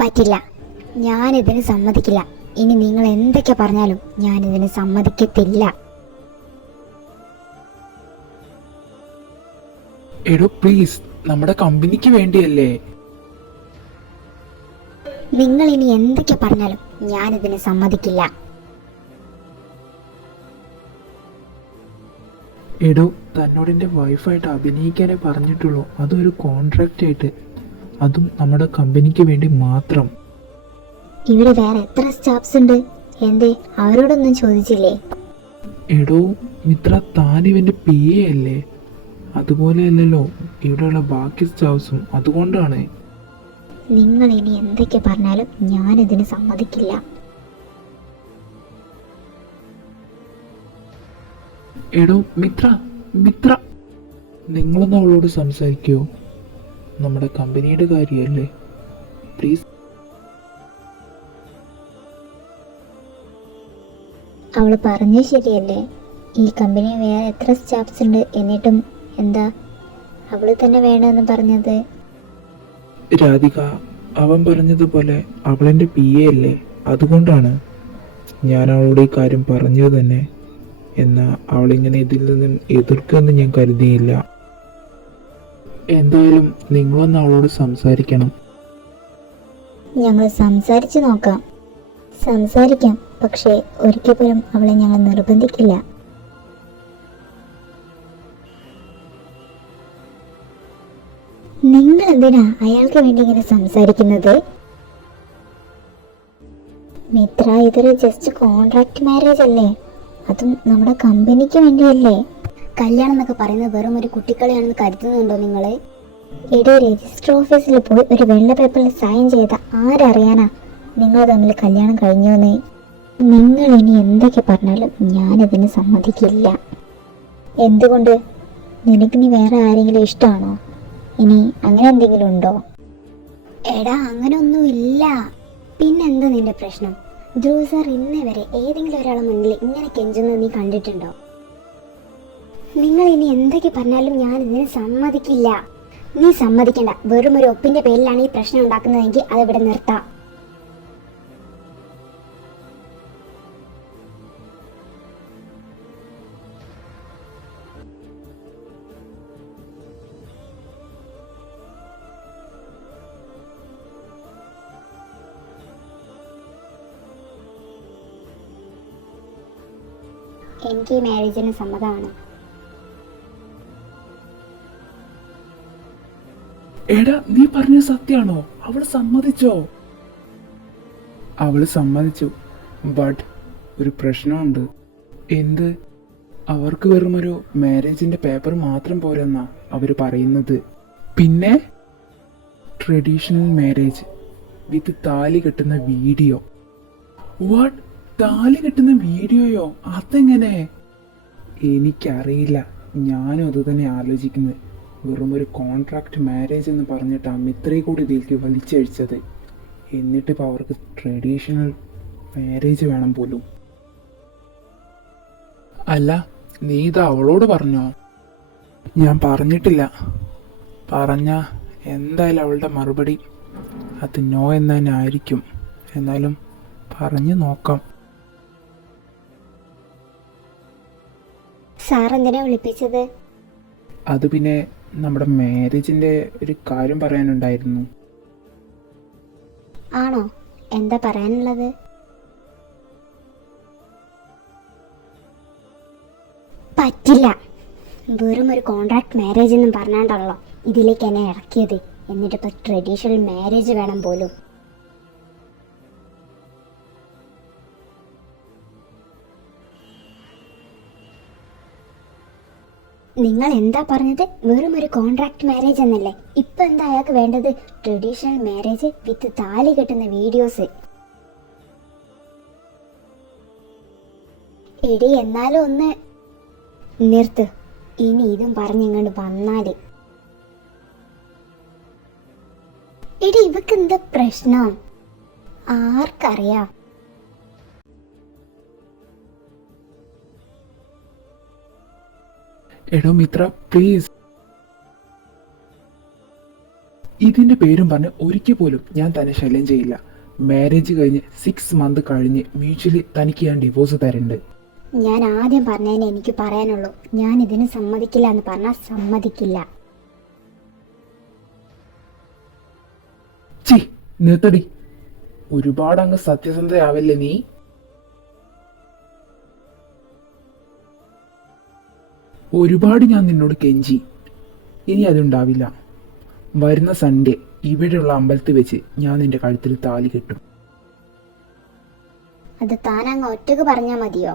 പറ്റില്ല, ഞാനിതിന് സമ്മതിക്കില്ല. ഇനി നിങ്ങൾ എന്തൊക്കെ പറഞ്ഞാലും ഞാനിതിന് സമ്മതിക്കത്തില്ല. എടോ പ്ലീസ്, നമ്മുടെ കമ്പനിക്ക് വേണ്ടിയല്ലേ. നിങ്ങൾ ഇനി എന്തൊക്കെ പറഞ്ഞാലും ഞാനിതിന് സമ്മതിക്കില്ല. എടോ, തന്നോട് എൻ്റെ വൈഫായിട്ട് അഭിനയിക്കാനേ പറഞ്ഞിട്ടുള്ളൂ, അതൊരു കോൺട്രാക്റ്റ് ആയിട്ട്, അതും നമ്മുടെ കമ്പനിക്ക് വേണ്ടി മാത്രം. ഇവിടെ വേറെ എത്ര സ്റ്റാഫ്സ് ഉണ്ട്? എന്തേ അവരോടൊന്നും ചോദിച്ചില്ലേ? എടോ മിത്ര, താനിവൻ്റെ PA അല്ലേ? അതുപോലെയല്ലല്ലോ ഇവിടെയുള്ള ബാക്കി സ്റ്റാഫ്സും, അതുകൊണ്ടാണ്. നിങ്ങൾ ഇനി എന്തൊക്കെ പറഞ്ഞാലും ഞാനിതിന് സമ്മതിക്കില്ല. എടോ മിത്ര, മിത്ര, നിങ്ങളൊന്ന് അവളോട് സംസാരിക്കുമോ? നമ്മുടെ കമ്പനിയുടെ കാര്യമല്ലേ, പ്ലീസ്. അവൾ പറഞ്ഞു ശരിയല്ലേ? ഈ കമ്പനി വേറെ എത്ര സ്റ്റാഫ്സ് ഉണ്ട്, എന്നിട്ടും എന്താ അവള് തന്നെ വേണമെന്ന് പറഞ്ഞത്? രാധിക, അവൻ പറഞ്ഞതുപോലെ അവളെൻ്റെ PA അല്ലേ, അതുകൊണ്ടാണ് ഞാൻ അവളോട് ഈ കാര്യം പറഞ്ഞത് തന്നെ. എന്നാൽ അവളിങ്ങനെ ഇതിൽ നിന്നും എതിർക്കുമെന്ന് ഞാൻ കരുതിയില്ല. എന്തായാലും നിങ്ങളൊന്ന് അവളോട് സംസാരിക്കണം. ഞങ്ങൾ സംസാരിച്ചു നോക്കാം. സംസാരിക്കാം, പക്ഷേ ഒരിക്കൽ പോലും അവളെ ഞങ്ങൾ നിർബന്ധിക്കില്ല. നിങ്ങൾ എന്തിനാ അയാൾക്ക് വേണ്ടി ഇങ്ങനെ സംസാരിക്കുന്നത്? മിത്ര, ഇതൊരു ജസ്റ്റ് കോൺട്രാക്ട് മാരേജ് അല്ലേ, അതും നമ്മുടെ കമ്പനിക്ക് വേണ്ടിയല്ലേ. കല്യാണം എന്നൊക്കെ പറയുന്നത് വെറും ഒരു കുട്ടിക്കളിയാണെന്ന് കരുതുന്നുണ്ടോ നിങ്ങൾ? എടേ, രജിസ്റ്റർ ഓഫീസിൽ പോയി ഒരു വെള്ള പേപ്പറിൽ സൈൻ ചെയ്ത ആരറിയാനാ നിങ്ങൾ തമ്മിൽ കല്യാണം കഴിഞ്ഞോന്നേ? നിങ്ങൾ ഇനി എന്തൊക്കെ പറഞ്ഞാലും ഞാനിതിന് സമ്മതിക്കില്ല. എന്തുകൊണ്ട്? നിനക്കിനി വേറെ ആരെങ്കിലും ഇഷ്ടമാണോ? ഇനി അങ്ങനെ എന്തെങ്കിലും ഉണ്ടോ? എടാ, അങ്ങനെ ഒന്നുമില്ല. പിന്നെന്താ നിന്റെ പ്രശ്നം? ധ്രുവ് സാർ ഇന്നേ വരെ ഏതെങ്കിലും ഒരാളെ മുന്നിൽ ഇങ്ങനെ കെഞ്ചുന്നത് നീ കണ്ടിട്ടുണ്ടോ? നിങ്ങൾ ഇനി എന്തൊക്കെ പറഞ്ഞാലും ഞാൻ ഇതിന് സമ്മതിക്കില്ല. നീ സമ്മതിക്കണ്ട. വെറും ഒരു ഒപ്പിന്റെ പേരിലാണ് ഈ പ്രശ്നം ഉണ്ടാക്കുന്നതെങ്കിൽ അതിവിടെ നിർത്താം. എനിക്ക് ഈ മാരേജിന് സമ്മതമാണ്. എടാ, നീ പറഞ്ഞ സത്യാണോ? അവള് സമ്മതിച്ചോ? അവള് സമ്മതിച്ചു, ബട്ട് ഒരു പ്രശ്നമുണ്ട്. എന്ത്? അവർക്ക് വെറും ഒരു മാരേജിന്റെ പേപ്പർ മാത്രം പോരെന്നാ അവര് പറയുന്നത്. പിന്നെ ട്രഡീഷണൽ മാരേജ് വിത്ത് താലി കെട്ടുന്ന വീഡിയോ. വാട്ട്? താലി കെട്ടുന്ന വീഡിയോയോ? അതെങ്ങനെ? എനിക്കറിയില്ല, ഞാനും അത് തന്നെ ആലോചിക്കുന്നത്. വെറും ഒരു കോൺട്രാക്ട് മാരേജ് എന്ന് പറഞ്ഞിട്ടാണ് ഇത്രയും കൂടി ഇതിലേക്ക് വലിച്ചഴിച്ചത്. എന്നിട്ടിപ്പോൾ അവർക്ക് ട്രഡീഷണൽ മാരേജ് വേണം പോലും. അല്ല, നീ ഇത് അവളോട് പറഞ്ഞോ? ഞാൻ പറഞ്ഞിട്ടില്ല. പറഞ്ഞ എന്തായാലും അവളുടെ മറുപടി അത് നോ എന്ന് തന്നെ ആയിരിക്കും. എന്നാലും പറഞ്ഞു നോക്കാം. സാർ എന്തിനാ വിളിപ്പിച്ചത്? അത് പിന്നെ നമ്മുടെ മാരേജിന്റെ ഒരു കാര്യം പറയാനുണ്ടായിരുന്നു. ആണോ? എന്താ പറയാനുള്ളത്? പറ്റില്ല. വെറും ഒരു കോൺട്രാക്ട് മാരേജ് എന്നും പറഞ്ഞാണ്ടല്ലോ ഇതിലേക്ക് എന്നെ ഇറക്കിയത്. എന്നിട്ടിപ്പോൾ ട്രഡീഷണൽ മാരേജ് വേണം പോലും. നിങ്ങൾ എന്താ പറഞ്ഞത്? വെറും ഒരു കോൺട്രാക്ട് മാരേജ് എന്നല്ലേ? ഇപ്പൊ എന്താ അയാൾക്ക് വേണ്ടത്? ട്രഡീഷണൽ മാരേജ് വിത്ത് താലി കെട്ടുന്ന വീഡിയോസ്. എടി, എന്നാലും ഒന്ന് നിർത്ത്. ഇനി ഇതും പറഞ്ഞിങ്ങോട്ട് വന്നാല് എടി, ഇവക്ക് എന്താ പ്രശ്നം? ആർക്കറിയാം. എടോ മിത്ര, പ്ലീസ്. ഇതിന്റെ പേരും പറഞ്ഞ് ഒരിക്കൽ പോലും ഞാൻ തന്നെ ശല്യം ചെയ്യില്ല. മാരേജ് കഴിഞ്ഞ് 6 മന്ത് കഴിഞ്ഞ് മ്യൂച്വലി തനിക്ക് ഞാൻ ഡിവോഴ്സ് തരുന്നുണ്ട്. ഞാൻ ആദ്യം പറഞ്ഞതിന് എനിക്ക് പറയാനുള്ളൂ, ഞാൻ ഇതിന് സമ്മതിക്കില്ല എന്ന് പറഞ്ഞാൽ സമ്മതിക്കില്ല. ചി നിർത്തടി, ഒരുപാട് അങ്ങ് സത്യസന്ധയാവല്ലേ നീ. ഒരുപാട് ഞാൻ നിന്നോട് കെഞ്ചി, ഇനി അതുണ്ടാവില്ല. വരുന്ന സൺഡേ ഇവിടെയുള്ള അമ്പലത്തിൽ വെച്ച് ഞാൻ നിന്റെ കഴുത്തിൽ താലി കെട്ടും. അത് താനങ്ങ് ഒറ്റക്ക് പറഞ്ഞാൽ മതിയോ?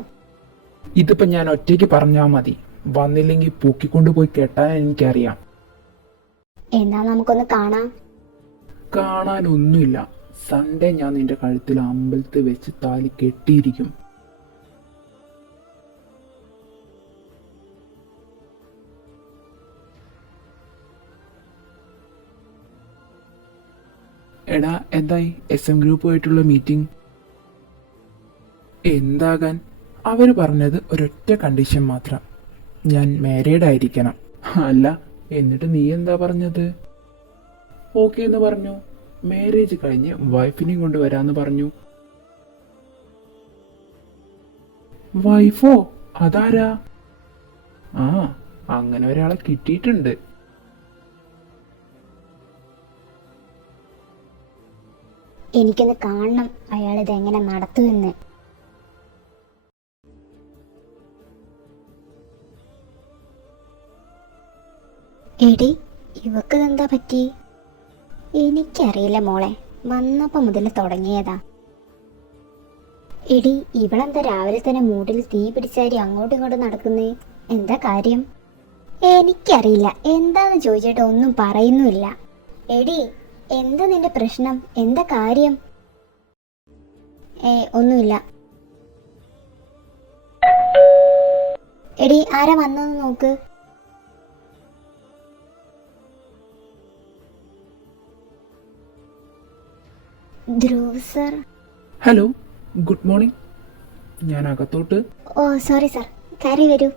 ഇതിപ്പോ ഞാൻ ഒറ്റയ്ക്ക് പറഞ്ഞാൽ മതി, വന്നില്ലെങ്കിൽ പൊക്കിക്കൊണ്ടുപോയി കെട്ടാൻ എനിക്കറിയാം. എന്നാ നമുക്കൊന്ന് കാണാം. കാണാനൊന്നുമില്ല, സൺഡേ ഞാൻ നിന്റെ കഴുത്തിൽ അമ്പലത്തിൽ വെച്ച് താലി കെട്ടിയിരിക്കും. എടാ എന്തായി SM ഗ്രൂപ്പുമായിട്ടുള്ള മീറ്റിംഗ്? എന്താകാൻ, അവർ പറഞ്ഞത് ഒരൊറ്റ കണ്ടീഷൻ മാത്രം, ഞാൻ മാരീഡ് ആയിരിക്കണം. അല്ല, എന്നിട്ട് നീ എന്താ പറഞ്ഞത്? ഓക്കെ എന്ന് പറഞ്ഞു. മാരേജ് കഴിഞ്ഞ് വൈഫിനെയും കൊണ്ടുവരാന്ന് പറഞ്ഞു. വൈഫോ? അതാരാ? ആ, അങ്ങനെ ഒരാളെ കിട്ടിയിട്ടുണ്ട്. എനിക്കൊന്ന് കാണണം അയാളിത് എങ്ങനെ നടത്തുമെന്ന്. എടി, ഇവക്കിതെന്താ പറ്റി? എനിക്കറിയില്ല മോളെ, വന്നപ്പോ മുതൽ തുടങ്ങിയതാ. എടി, ഇവളെന്താ രാവിലെ തന്നെ മൂട്ടിൽ തീ പിടിച്ചാരി അങ്ങോട്ടും ഇങ്ങോട്ടും നടക്കുന്നേ? എന്താ കാര്യം? എനിക്കറിയില്ല, എന്താന്ന് ചോദിച്ചിട്ട് ഒന്നും പറയുന്നുമില്ല. എടി, എന്താ നിന്റെ പ്രശ്നം? എന്താ കാര്യം? ഒന്നുമില്ല. എടി, ആരാ വന്നോന്ന് നോക്ക്. Dhruv sir. Hello, good morning. ഞാൻ അകത്തോട്ട്. ഓ സോറി സർ, കയറി വരൂ.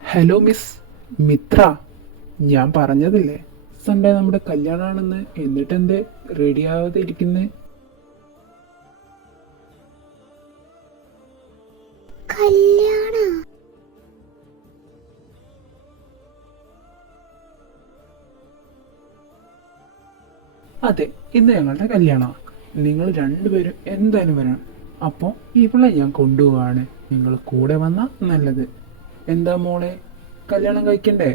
ഹലോ മിസ് മിത്ര, ഞാൻ പറഞ്ഞതല്ലേ സൺഡേ നമ്മുടെ കല്യാണമാണെന്ന്, എന്നിട്ട് എന്തേ റെഡി ആവാതെ ഇരിക്കുന്നേ? കല്യാണ? അതെ, ഇന്ന് ഞങ്ങളുടെ കല്യാണമാണ്. നിങ്ങൾ രണ്ടുപേരും എന്തായാലും വരണം. അപ്പോൾ ഇവളെ ഞാൻ കൊണ്ടുപോവാണ്, നിങ്ങൾ കൂടെ വന്നാ നല്ലത്. എന്താ മോളെ, കല്യാണം കഴിക്കണ്ടേ?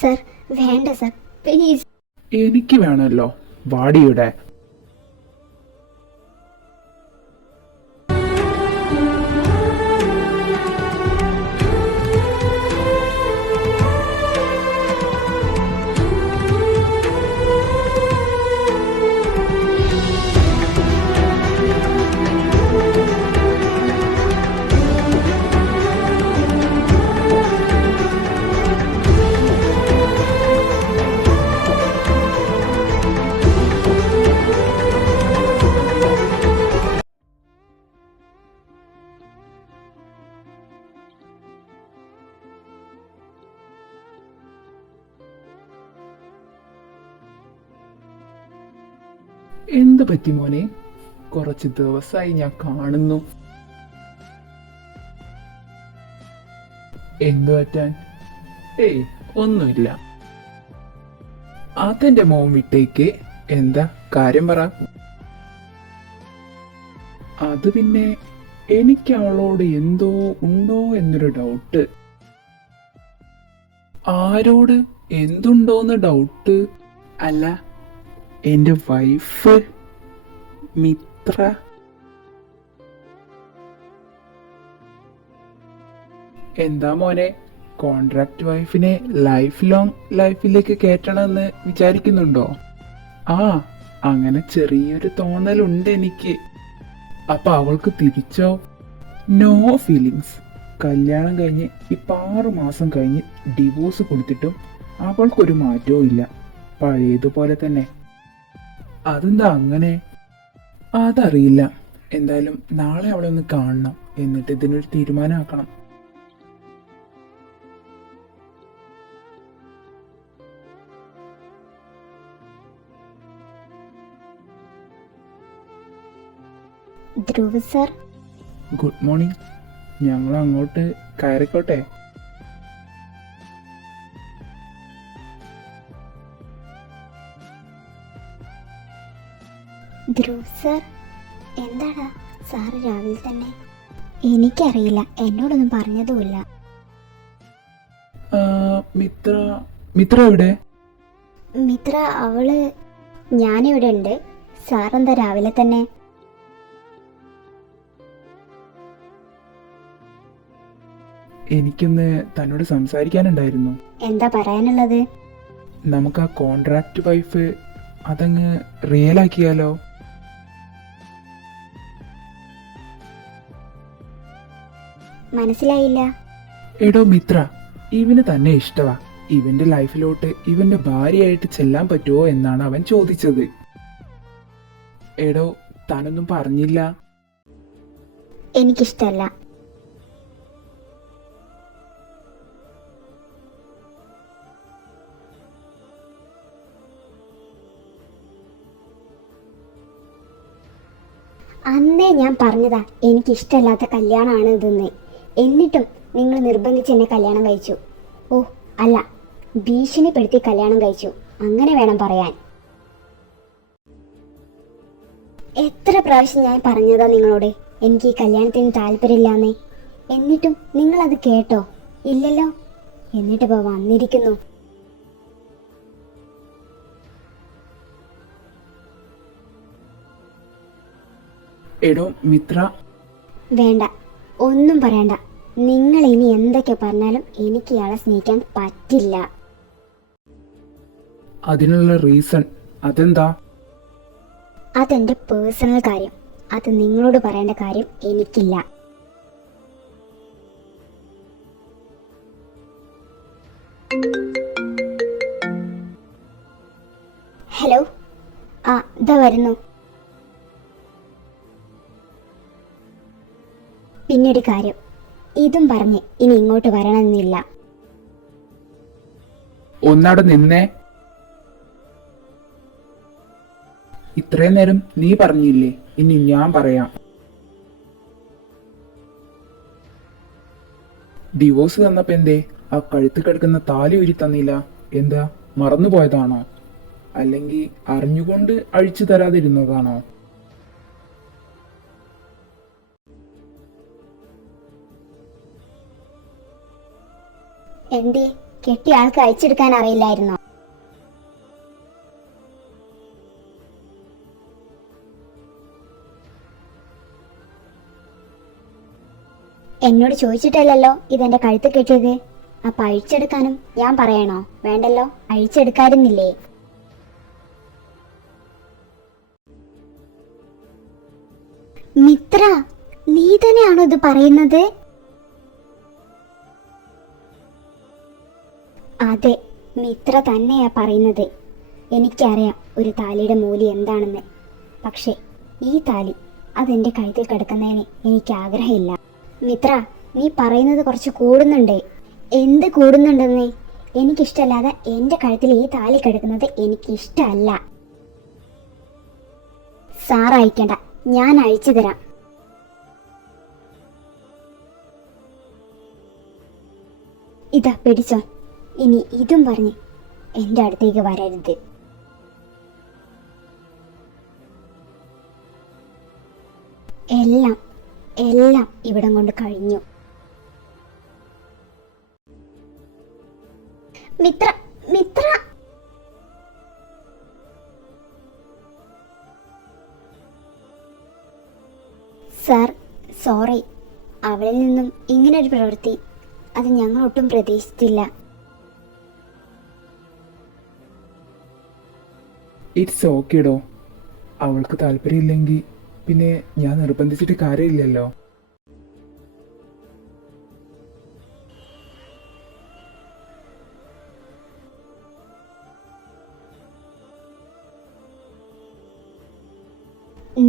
സർ വേണ്ട സർ, പ്ലീസ്. എനിക്ക് വേണമല്ലോ, വാടിയുടെ. എന്ത് പറ്റി മോനെ? കുറച്ച് ദിവസമായി ഞാൻ കാണുന്നു. എന്തു പറ്റാൻ? ഏയ് ഒന്നുമില്ല. അതെന്റെ മോൻ വിട്ടേക്ക്. എന്താ കാര്യം പറ. അത് പിന്നെ എനിക്ക് അവളോട് എന്തോ ഉണ്ടോ എന്നൊരു ഡൗട്ട്. ആരോട് എന്തുണ്ടോന്ന് ഡൗട്ട്? അല്ല, എൻ്റെ വൈഫ് മിത്ര. എന്താ മോനെ, കോൺട്രാക്ട് വൈഫിനെ ലൈഫ് ലോങ് ലൈഫിലേക്ക് കയറ്റണമെന്ന് വിചാരിക്കുന്നുണ്ടോ? ആ, അങ്ങനെ ചെറിയൊരു തോന്നലുണ്ട് എനിക്ക്. അപ്പൊ അവൾക്ക് തിരിച്ചോ? No feelings. കല്യാണം കഴിഞ്ഞ് ഇപ്പം 6 മാസം കഴിഞ്ഞ് ഡിവോഴ്സ് കൊടുത്തിട്ടും അവൾക്കൊരു മാറ്റവും ഇല്ല, പഴയതുപോലെ തന്നെ. അതെന്താ അങ്ങനെ? അതറിയില്ല. എന്തായാലും നാളെ അവളെ ഒന്ന് കാണണം. എന്നിട്ട് ഇതിനൊരു തീരുമാനമാക്കണം. Dhruv sir, good morning. ഞങ്ങൾ അങ്ങോട്ട് കയറിക്കോട്ടെ? ധ്രുവ് സർ, എന്താടാ സാറ് രാവിലെ തന്നെ? എനിക്കറിയില്ല, എന്നോടൊന്നും പറഞ്ഞതുമില്ല. മിത്ര മിത്ര എവിടെ? മിത്ര അവള് ഞാനിവിടെ ഉണ്ട്. സാറെന്താ രാവിലെ തന്നെ? എനിക്കൊന്ന് തന്നോട് സംസാരിക്കാനുണ്ടായിരുന്നു. എന്താ പറയാനുള്ളത്? നമുക്ക് ആ കോൺട്രാക്ട് വൈഫ് അതങ്ങ് റിയലാക്കിയാലോ? മനസ്സിലായില്ല. എടോ മിത്ര, ഇവന് തന്നെ ഇഷ്ടവാ. ഇവന്റെ ലൈഫിലോട്ട് ഇവന്റെ ഭാര്യയായിട്ട് ചെല്ലാൻ പറ്റുമോ എന്നാണ് അവൻ ചോദിച്ചത്. എടോ, താനൊന്നും പറഞ്ഞില്ല. എനിക്കിഷ്ടല്ല. അന്നേ ഞാൻ പറഞ്ഞതാ എനിക്കിഷ്ടമല്ലാത്ത കല്യാണമാണ് ഇതെന്ന്. എന്നിട്ടും നിങ്ങൾ നിർബന്ധിച്ച് എന്നെ കല്യാണം കഴിച്ചു. ഓ അല്ല, ഭീഷണിപ്പെടുത്തി കല്യാണം കഴിച്ചു, അങ്ങനെ വേണം പറയാൻ. എത്ര പ്രാവശ്യം ഞാൻ പറഞ്ഞതാ നിങ്ങളോട് എനിക്ക് ഈ കല്യാണത്തിന് താല്പര്യമില്ലാന്നേ. എന്നിട്ടും നിങ്ങളത് കേട്ടോ? ഇല്ലല്ലോ. എന്നിട്ടിപ്പോ വന്നിരിക്കുന്നു. എടോ മിത്ര, വേണ്ട, ഒന്നും പറയണ്ട. നിങ്ങൾ ഇനി എന്തൊക്കെ പറഞ്ഞാലും എനിക്ക് ഇയാളെ സ്നേഹിക്കാൻ പറ്റില്ല. അതിനുള്ള റീസൺ അതെന്താ? അതെന്റെ പേഴ്സണൽ കാര്യം. അത് നിങ്ങളോട് പറയേണ്ട കാര്യം എനിക്കില്ല. ഹലോ, ആ ഇതാ വരുന്നു. പിന്നൊരു കാര്യം, ഇതും പറഞ്ഞ് ഇനി ഇങ്ങോട്ട് വരണമെന്നില്ല. ഒന്നവിടെ നിന്നേ. ഇത്രയും നേരം നീ പറഞ്ഞില്ലേ, ഇനി ഞാൻ പറയാം. ഡിവോഴ്സ് തന്നപ്പോ എന്തേ ആ കഴുത്ത് കിടക്കുന്ന താലി ഊരി തന്നില്ല? എന്താ മറന്നുപോയതാണോ? അല്ലെങ്കിൽ അറിഞ്ഞുകൊണ്ട് അഴിച്ചു തരാതിരുന്നതാണോ? എന്തേ, കെട്ടിയ ആൾക്ക് അയച്ചെടുക്കാൻ അറിയില്ലായിരുന്നോ? എന്നോട് ചോദിച്ചിട്ടല്ലല്ലോ ഇതെന്റെ കഴുത്ത് കെട്ടിയത്. അപ്പൊ അഴിച്ചെടുക്കാനും ഞാൻ പറയണോ? വേണ്ടല്ലോ, അഴിച്ചെടുക്കാറുന്നില്ലേ? മിത്ര, നീ തന്നെയാണോ ഇത് പറയുന്നത്? അതെ, മിത്ര തന്നെയാ പറയുന്നത്. എനിക്കറിയാം ഒരു താലിയുടെ മൂല്യം എന്താണെന്ന്. പക്ഷെ ഈ താലി അതെന്റെ കഴുത്തിൽ കിടക്കുന്നതിന് എനിക്ക് ആഗ്രഹമില്ല. മിത്ര, നീ പറയുന്നത് കുറച്ച് കൂടുന്നുണ്ട്. എന്ത് കൂടുന്നുണ്ടെന്നേ? എനിക്കിഷ്ടമല്ലാതെ എൻ്റെ കഴുത്തിൽ ഈ താലി കിടക്കുന്നത് എനിക്കിഷ്ടമല്ല. സാർ അയക്കണ്ട, ഞാൻ അഴിച്ചു തരാം. ഇതാ പിടിച്ചോ. ഇനി ഇതും പറഞ്ഞ് എൻ്റെ അടുത്തേക്ക് വരരുത്. എല്ലാം എല്ലാം ഇവിടം കൊണ്ട് കഴിഞ്ഞു. മിത്ര, മിത്ര. Sir, sorry. അവളിൽ നിന്നും ഇങ്ങനൊരു പ്രവൃത്തി അത് ഞങ്ങൾ ഒട്ടും പ്രതീക്ഷിച്ചില്ല. ഇറ്റ്സ് ഓക്കേടോ. അവൾക്ക് താല്പര്യമില്ലെങ്കിൽ പിന്നെ ഞാൻ നിർബന്ധിച്ചിട്ട് കാര്യമില്ലല്ലോ.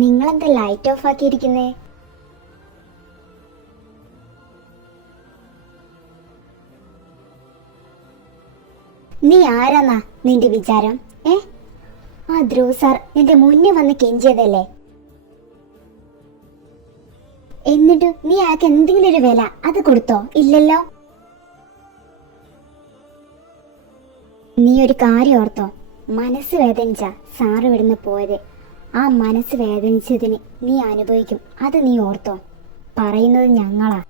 നിങ്ങളെന്താ ലൈറ്റ് ഓഫ് ആക്കിയിരിക്കുന്നേ? നീ ആരാന്നാ നിന്റെ വിചാരം? ആ ധ്രുവ് സാർ നിന്റെ മുന്നേ വന്ന് കെഞ്ചിയതല്ലേ? എന്നിട്ട് നീ ആൾക്ക് എന്തെങ്കിലും ഒരു വില അത് കൊടുത്തോ? ഇല്ലല്ലോ. നീ ഒരു കാര്യം ഓർത്തോ, മനസ്സ് വേദനിച്ച സാറ് ഇവിടുന്ന് പോയത്. ആ മനസ്സ് വേദനിച്ചതിന് നീ അനുഭവിക്കും, അത് നീ ഓർത്തോ. പറയുന്നത് ഞങ്ങളാ.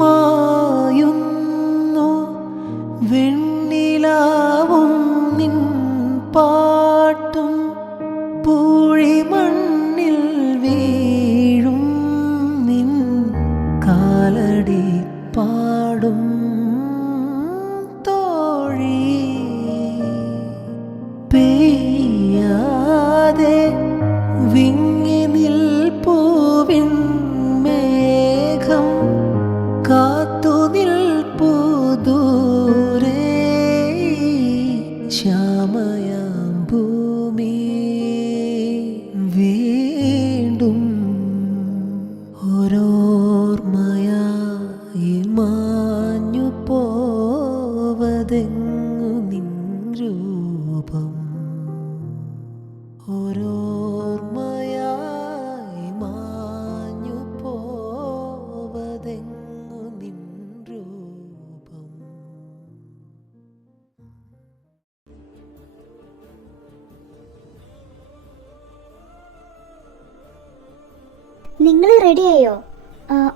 മായുന്നു വെണ്ണിലാവും നിൻ പാട്ടും പൂഴിമണ്ണിൽ വീഴും നിൻ കാലടി പാടും തോഴി പെയ്യാതെ വിങ്ങി നിൽപ്പൂവിൻ മേഘം കാത്തു നിൽപ്പൂ ദൂരെ ശ്യാമയാം ഭൂമി വീണ്ടും ഓരോർമ്മയായി മാഞ്ഞു പോവതെങ്ങു നിൻ രൂപം. ഓരോർമ്മയായി മാഞ്ഞു പോവതെങ്ങു നിൻ രൂപം. നിങ്ങൾ റെഡിയായോ?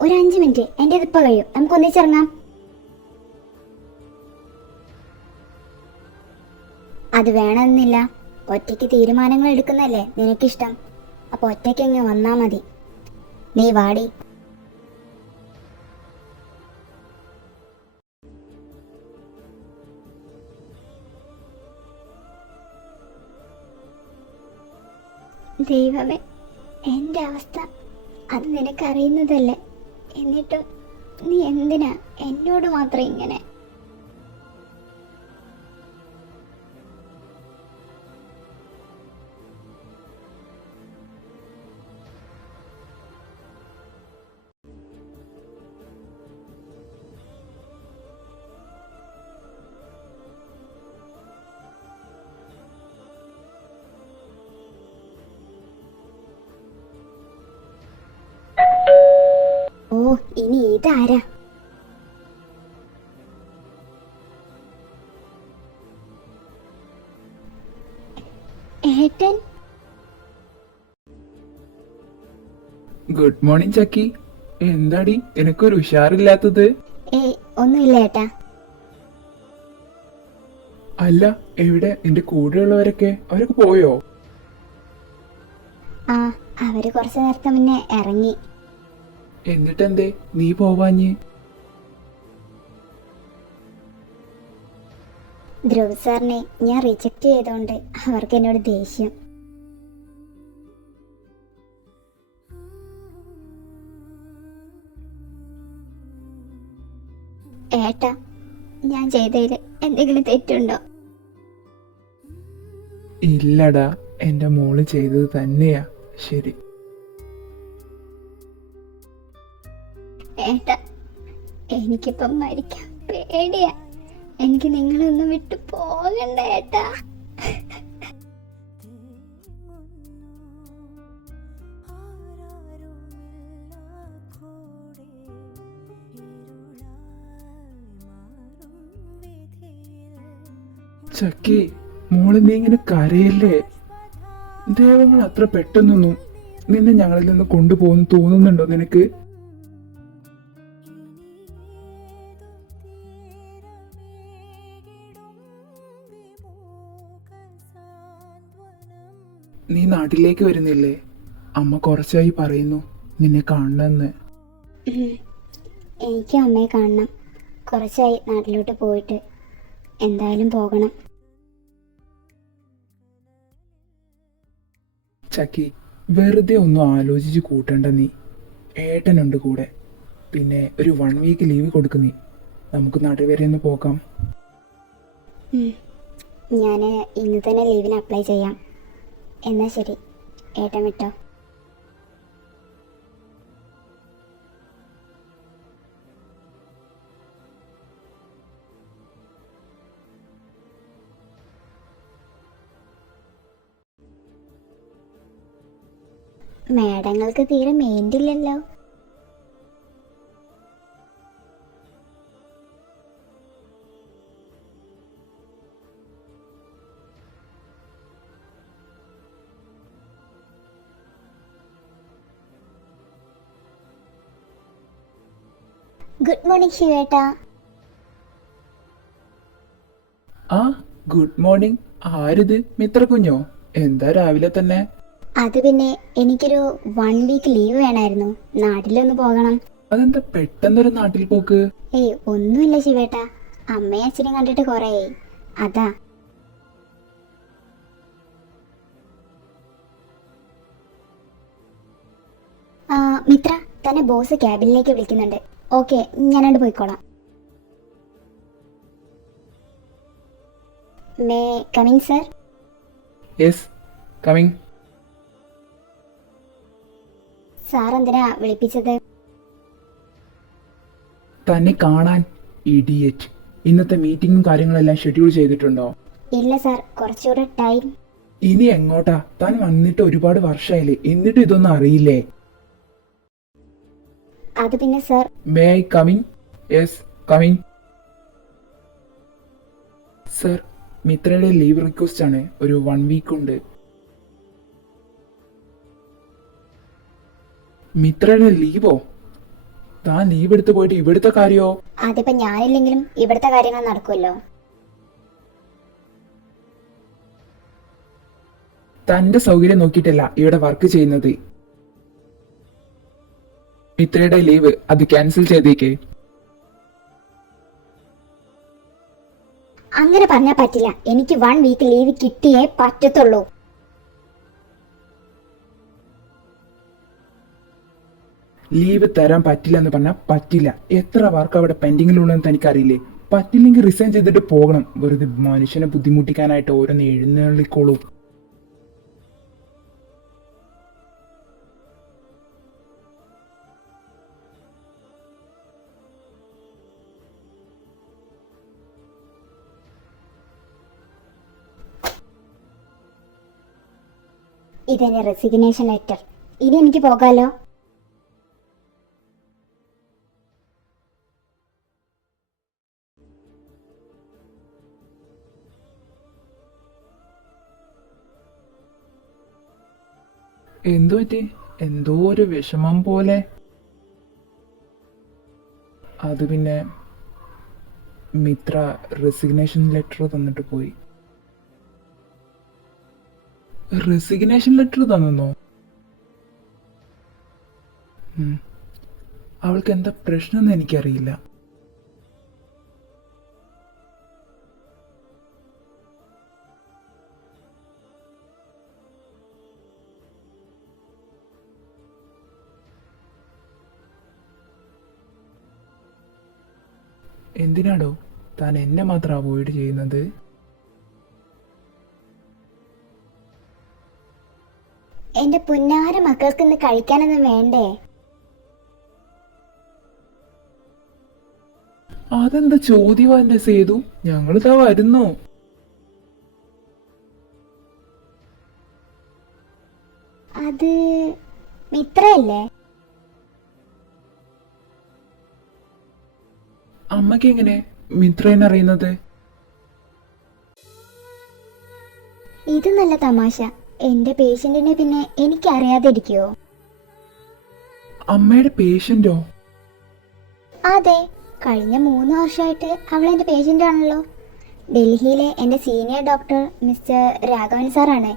ഒരു 5 മിനിറ്റ്, എൻ്റെ ഇതിപ്പോൾ കഴിയും. നമുക്ക് ഒന്നിച്ചിറങ്ങാം. അത് വേണമെന്നില്ല. ഒറ്റയ്ക്ക് തീരുമാനങ്ങൾ എടുക്കുന്നല്ലേ നിനക്കിഷ്ടം. അപ്പോൾ ഒറ്റയ്ക്ക് അങ്ങ് വന്നാ മതി. നീ വാടി. ദൈവമേ, എൻ്റെ അവസ്ഥ അത് നിനക്കറിയുന്നതല്ലേ. എന്നിട്ടും നീ എന്തിനാ എന്നോട് മാത്രം ഇങ്ങനെ? ഓ, ഇനി ഇതാരാ? ഏട്ടൻ? ഗുഡ് മോർണിംഗ് ചക്കി. എന്താടി എനിക്കൊരു ഉഷാറില്ലാത്തത്? ഒന്നുമില്ല ഏട്ടാ. അല്ല, എവിടെ നിന്റെ കൂടെയുള്ളവരൊക്കെ? അവരൊക്കെ പോയോ? ആ, അവര് കുറച്ചു നേരത്തെ മുന്നേ ഇറങ്ങി. എന്നിട്ടെന്തേ നീ പോവാഞ്ഞ്? ധ്രുവ് സാറിനെ ഞാൻ റിജക്റ്റ് ചെയ്തോണ്ട് അവർക്ക് എന്നോട് ദേഷ്യം. ഏട്ടാ, ഞാൻ ചെയ്തതിൽ എന്തെങ്കിലും തെറ്റുണ്ടോ? ഇല്ലടാ, എന്റെ മോള് ചെയ്തത് തന്നെയാ ശരി. ഏട്ടാ, എനിക്കിപ്പം മരിക്കാൻ പേടിയാ. എനിക്ക് നിങ്ങളൊന്നും വിട്ടു പോകണ്ട ഏട്ടാ. ചക്കി, മോള് നീ ഇങ്ങനെ കരയല്ലേ? ദൈവങ്ങൾ അത്ര പെട്ടെന്നൊന്നും നിന്നെ ഞങ്ങളിൽ നിന്ന് കൊണ്ടുപോകുന്നു തോന്നുന്നുണ്ടോ നിനക്ക്? നീ നാട്ടിലേക്ക് വരുന്നില്ലേ? അമ്മ കുറച്ചായി പറയുന്നു നിന്നെ കാണണമെന്ന്. എനിക്കും അമ്മയെ കാണണം. കുറച്ചായി നാട്ടിലോട്ട് പോയിട്ട്. എന്തായാലും പോകണം. ചക്കി, വെറുതെ ഒന്നും ആലോചിച്ച് കൂട്ടണ്ട നീ. ഏട്ടനുണ്ട് കൂടെ. പിന്നെ ഒരു 1 വീക്ക് ലീവ് കൊടുക്ക് നീ. നമുക്ക് നാട്ടിൽ വരെ ഒന്ന് പോകാം. ഞാൻ ഇന്ന് തന്നെ ലീവിന് അപ്ലൈ ചെയ്യാം. എന്നാൽ ശരി, ഏട്ടൻ വിട്ടോ. മേഡങ്ങൾക്ക് തീരെ മെയിൻറ്റില്ലല്ലോ. Good morning ശിവേട്ടാ. ആ, ഗുഡ് മോർണിംഗ്. ആരിത്? മിത്ര കുഞ്ഞോ? എന്താ രാവിലെ തന്നെ? അത് പിന്നെ എനിക്കൊരു 1 വീക്ക് ലീവ് വേണമായിരുന്നു. നാട്ടിലൊന്ന് പോകണം. അതെന്താ പെട്ടെന്നൊരു നാട്ടിൽ പോക്ക്? ഏയ് ഒന്നുമില്ല ശിവേട്ടാ, അമ്മയും അച്ഛനും കണ്ടിട്ട് കുറേയായി, അതാ. മിത്ര, തന്നെ ബോസ് ക്യാബിനിലേക്ക് വിളിക്കുന്നുണ്ട്. ഓക്കെ, ഞാനങ്ങോട്ട് പോയിക്കോളാം. May coming sir? Yes, coming. Sir എന്തിനാ വിളിപ്പിച്ചത്? തന്നെ കാണാൻ. ഇഡിയറ്റ്. ഇന്നത്തെ മീറ്റിംഗും കാര്യങ്ങളെല്ലാം ഷെഡ്യൂൾ ചെയ്തിട്ടുണ്ടോ? ഇല്ല സാർ, കുറച്ചുകൂടെ ടൈം. ഇനി എങ്ങോട്ടാ? താൻ വന്നിട്ട് ഒരുപാട് വർഷമായില്ലേ, എന്നിട്ട് ഇതൊന്നും അറിയില്ലേ? അത് പിന്നെ sir. May I coming? Yes, coming. Sir, മിത്രയുടെ ലീവ് റിക്വസ്റ്റ് ആണ്. ഒരു 1 വീക്ക് ഉണ്ട്. മിത്രയുടെ ലീവോ? താൻ ലീവ് എടുത്ത് പോയിട്ട് ഇവിടുത്തെ കാര്യോ? അതിപ്പോ ഞാനില്ലെങ്കിലും ഇവിടുത്തെ കാര്യങ്ങൾ നടക്കുമല്ലോ. തന്റെ സൗകര്യം നോക്കിയിട്ടല്ല ഇവിടെ വർക്ക് ചെയ്യുന്നത്. മിത്രയുടെ ലീവ് അത് ക്യാൻസൽ ചെയ്തേക്ക്. അങ്ങനെ പറഞ്ഞാൽ പറ്റില്ല. എനിക്ക് 1 വീക്ക് ലീവ് കിട്ടിയേ പറ്റത്തുള്ളൂ. ലീവ് തരാൻ പറ്റില്ല എന്ന് പറഞ്ഞാൽ പറ്റില്ല. എത്ര വർക്ക് അവിടെ പെൻഡിങ്ങിലുള്ളതെന്ന് തനിക്കറിയില്ലേ? പറ്റില്ലെങ്കിൽ റിസൈൻ ചെയ്തിട്ട് പോകണം. വെറുതെ മനുഷ്യനെ ബുദ്ധിമുട്ടിക്കാനായിട്ട് ഓരോന്ന് എഴുന്നള്ളിക്കോളൂ. ഇതെന്റെ റെസിഗ്നേഷൻ ലെറ്റർ. ഇനി എനിക്ക് പോകാലോ? എന്തോ പറ്റി? എന്തോ ഒരു വിഷമം പോലെ. അത് പിന്നെ മിത്ര റെസിഗ്നേഷൻ ലെറ്റർ തന്നിട്ട് പോയി. റെസിഗ്നേഷൻ ലെറ്റർ തന്നോ? അവൾക്ക് എന്താ പ്രശ്നം എനിക്കറിയില്ല. എന്തിനാടോ താൻ എന്നെ മാത്രം അവോയ്ഡ് ചെയ്യുന്നത്? എന്റെ പുന്നാര മക്കൾക്ക് ഇന്ന് കഴിക്കാനൊന്നും വേണ്ടേ? അതെന്താ ചോദ്യമാ എന്റെ സേതു? ഞങ്ങളിതാ വരുന്നു. അത് മിത്രയല്ലേ? അമ്മക്ക് എങ്ങനെ മിത്രേനെ അറിയുന്നത്? ഇത് നല്ല തമാശ. എന്റെ പേഷ്യന്റിനെ പിന്നെ എനിക്ക് അറിയാതിരിക്കുവോ? അമ്മയുടെ പേഷ്യന്റോ? അതെ, കഴിഞ്ഞ 3 വർഷമായിട്ട് അവൾ എന്റെ പേഷ്യന്റ് ആണല്ലോ. ഡൽഹിയിലെ എന്റെ സീനിയർ ഡോക്ടർ മിസ്റ്റർ രാഘവൻ സാറാണ്.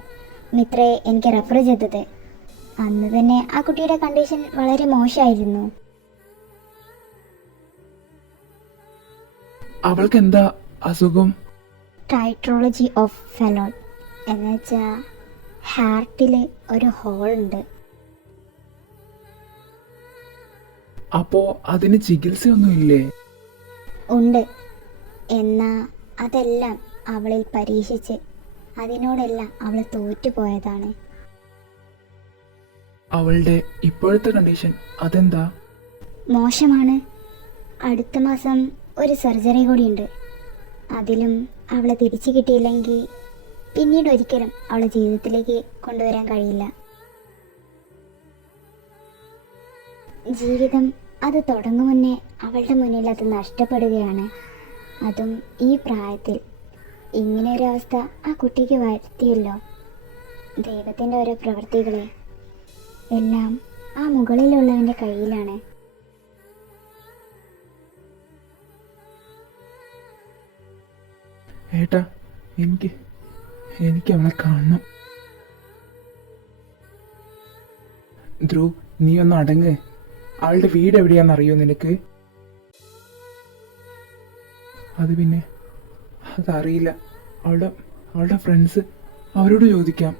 മിത്രയെ എനിക്ക് റെഫർ ചെയ്തത്. അന്ന് തന്നെ ആ കുട്ടിയുടെ കണ്ടീഷൻ വളരെ മോശമായിരുന്നു. അവൾക്ക് എന്താ അസുഖം? ട്രൈട്രോളജി ഓഫ് ഫെലോൺ എന്നുവെച്ചാൽ ഹാർട്ടിൽ ഒരു ഹോൾ ഉണ്ട്. അപ്പോ അതിന് ചികിത്സയൊന്നുമില്ലേ? ഉണ്ട്. എന്നാൽ അതെല്ലാം അവളിൽ പരീക്ഷിച്ച് അതിനോടെല്ലാം അവൾ തോറ്റുപോയതാണ്. അവളുടെ ഇപ്പോഴത്തെ കണ്ടീഷൻ അതെന്താ? മോശമാണ്. അടുത്ത മാസം ഒരു സർജറി കൂടിയുണ്ട്. അതിലും അവളെ തിരിച്ചു കിട്ടിയില്ലെങ്കിൽ പിന്നീട് ഒരിക്കലും അവളെ ജീവിതത്തിലേക്ക് കൊണ്ടുവരാൻ കഴിയില്ല. ജീവിതം അത് തുടങ്ങും മുന്നേ അവളുടെ മുന്നിൽ അത് നഷ്ടപ്പെടുകയാണ്. അതും ഈ പ്രായത്തിൽ. ഇങ്ങനെ ഒരു അവസ്ഥ ആ കുട്ടിക്ക് വരുത്തിയല്ലോ. ദൈവത്തിൻ്റെ ഓരോ പ്രവൃത്തികളെ എല്ലാം ആ മുകളിലുള്ളവൻ്റെ കയ്യിലാണ്. ഏട്ടാ, എനിക്ക് അവളെ കാണണം. ധ്രുവ്, നീ ഒന്ന് അടങ്ങ്. അവളുടെ വീട് എവിടെയാണെന്നറിയോ നിനക്ക്? അത് പിന്നെ അതറിയില്ല. അവളുടെ ഫ്രണ്ട്സ്, അവരോട് ചോദിക്കാം.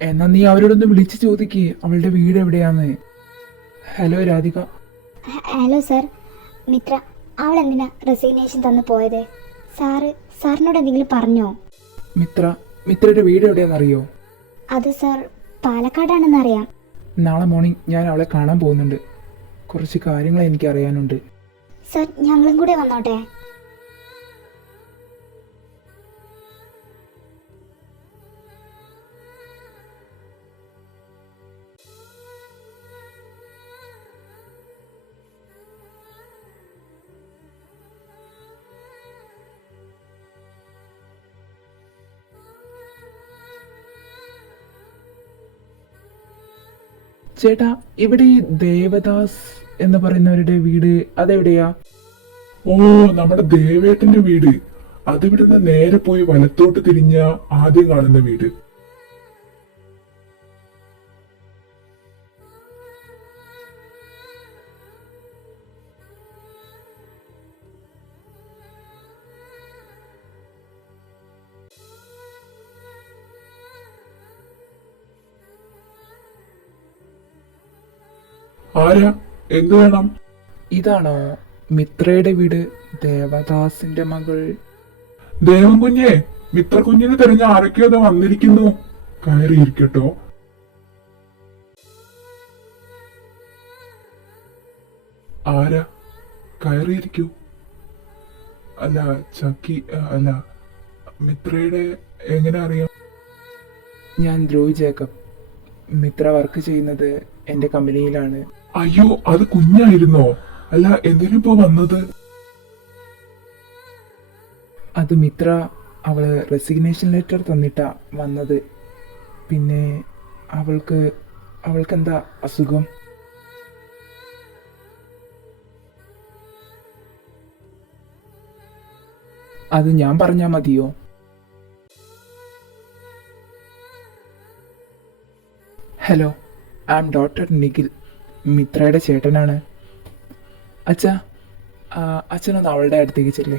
എന്നാ നീ അവരോടൊന്ന് വിളിച്ച് ചോദിക്കേ അവളുടെ വീട് എവിടെയാന്ന്. Hello Radhika. Hello sir. Mithra, അവൾ എന്തിനാ റെസിഗ്നേഷൻ തന്നു പോയത്? സാറിനോട് എന്തെങ്കിലും പറഞ്ഞോ? മിത്രയുടെ വീട് എവിടെയാണെന്നറിയോ? അത് സാർ പാലക്കാടാണെന്നറിയാം. നാളെ മോർണിംഗ് ഞാൻ അവളെ കാണാൻ പോകുന്നുണ്ട്. കുറച്ച് കാര്യങ്ങൾ എനിക്ക് അറിയാനുണ്ട്. സാർ, ഞങ്ങളും കൂടെ വന്നോട്ടെ? ചേട്ടാ, ഇവിടെ ഈ ദേവദാസ് എന്ന് പറയുന്നവരുടെ വീട് അതെവിടെയാ? ഓ, നമ്മുടെ ദേവേട്ടന്റെ വീട്. അതിവിടുന്ന് നേരെ പോയി വലത്തോട്ട് തിരിഞ്ഞ ആദ്യം കാണുന്ന വീട്. ആരാ? എന്തു വേണം? ഇതാണോ മിത്രയുടെ വീട്? ദേവദാസിന്റെ മകൾ. ദേവൻ കുഞ്ഞെ, മിത്ര കുഞ്ഞിനെ തെരഞ്ഞ ആരൊക്കെയോ അത് വന്നിരിക്കുന്നു. കയറിയിരിക്കട്ടോ. ആരാ? കയറിയിരിക്കൂ. അല്ല ചക്കി, അല്ല മിത്രയുടെ എങ്ങനെ അറിയാം? ഞാൻ ധ്രുവ് ജേക്കബ്. മിത്ര വർക്ക് ചെയ്യുന്നത് എന്റെ കമ്പനിയിലാണ്. അയ്യോ, അത് കുഞ്ഞായിരുന്നോ? അല്ല എന്തിനിപ്പോ വന്നത്? അത് മിത്ര അവള് റെസിഗ്നേഷൻ ലെറ്റർ തന്നിട്ടാ വന്നത്. പിന്നെ അവൾക്കെന്താ അസുഖം? അത് ഞാൻ പറഞ്ഞാ മതിയോ? Hello, I am doctor Nikhil, മിത്രയുടെ ചേട്ടനാണ്. അച്ഛനൊന്ന് അവളുടെ അടുത്തേക്ക് ചെല്ലേ.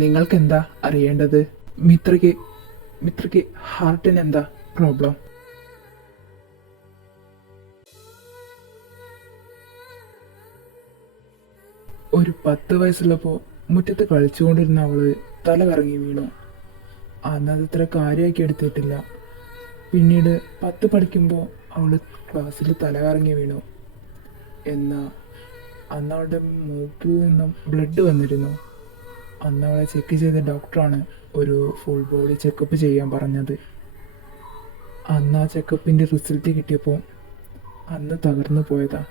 നിങ്ങൾക്ക് എന്താ അറിയേണ്ടത്? മിത്രയ്ക്ക് ഹാർട്ടിന് എന്താ പ്രോബ്ലം? ഒരു 10 വയസ്സുള്ളപ്പോൾ മുറ്റത്ത് കളിച്ചുകൊണ്ടിരുന്ന അവള് തല കറങ്ങി വീണു. അന്നത് ഇത്ര കാര്യമാക്കി എടുത്തിട്ടില്ല. പിന്നീട് 10 പഠിക്കുമ്പോൾ അവള് ക്ലാസ്സിൽ തല കറങ്ങി വീണു. എന്നാൽ അന്ന് അവളുടെ മൂക്കിൽ നിന്നും ബ്ലഡ് വന്നിരുന്നു. അന്ന് അവളെ ചെക്ക് ചെയ്ത ഡോക്ടറാണ് ഒരു ഫുൾ ബോഡി ചെക്കപ്പ് ചെയ്യാൻ പറഞ്ഞത്. അന്ന് ആ ചെക്കപ്പിൻ്റെ റിസൾട്ട് കിട്ടിയപ്പോൾ അന്ന് തകർന്നു പോയതാ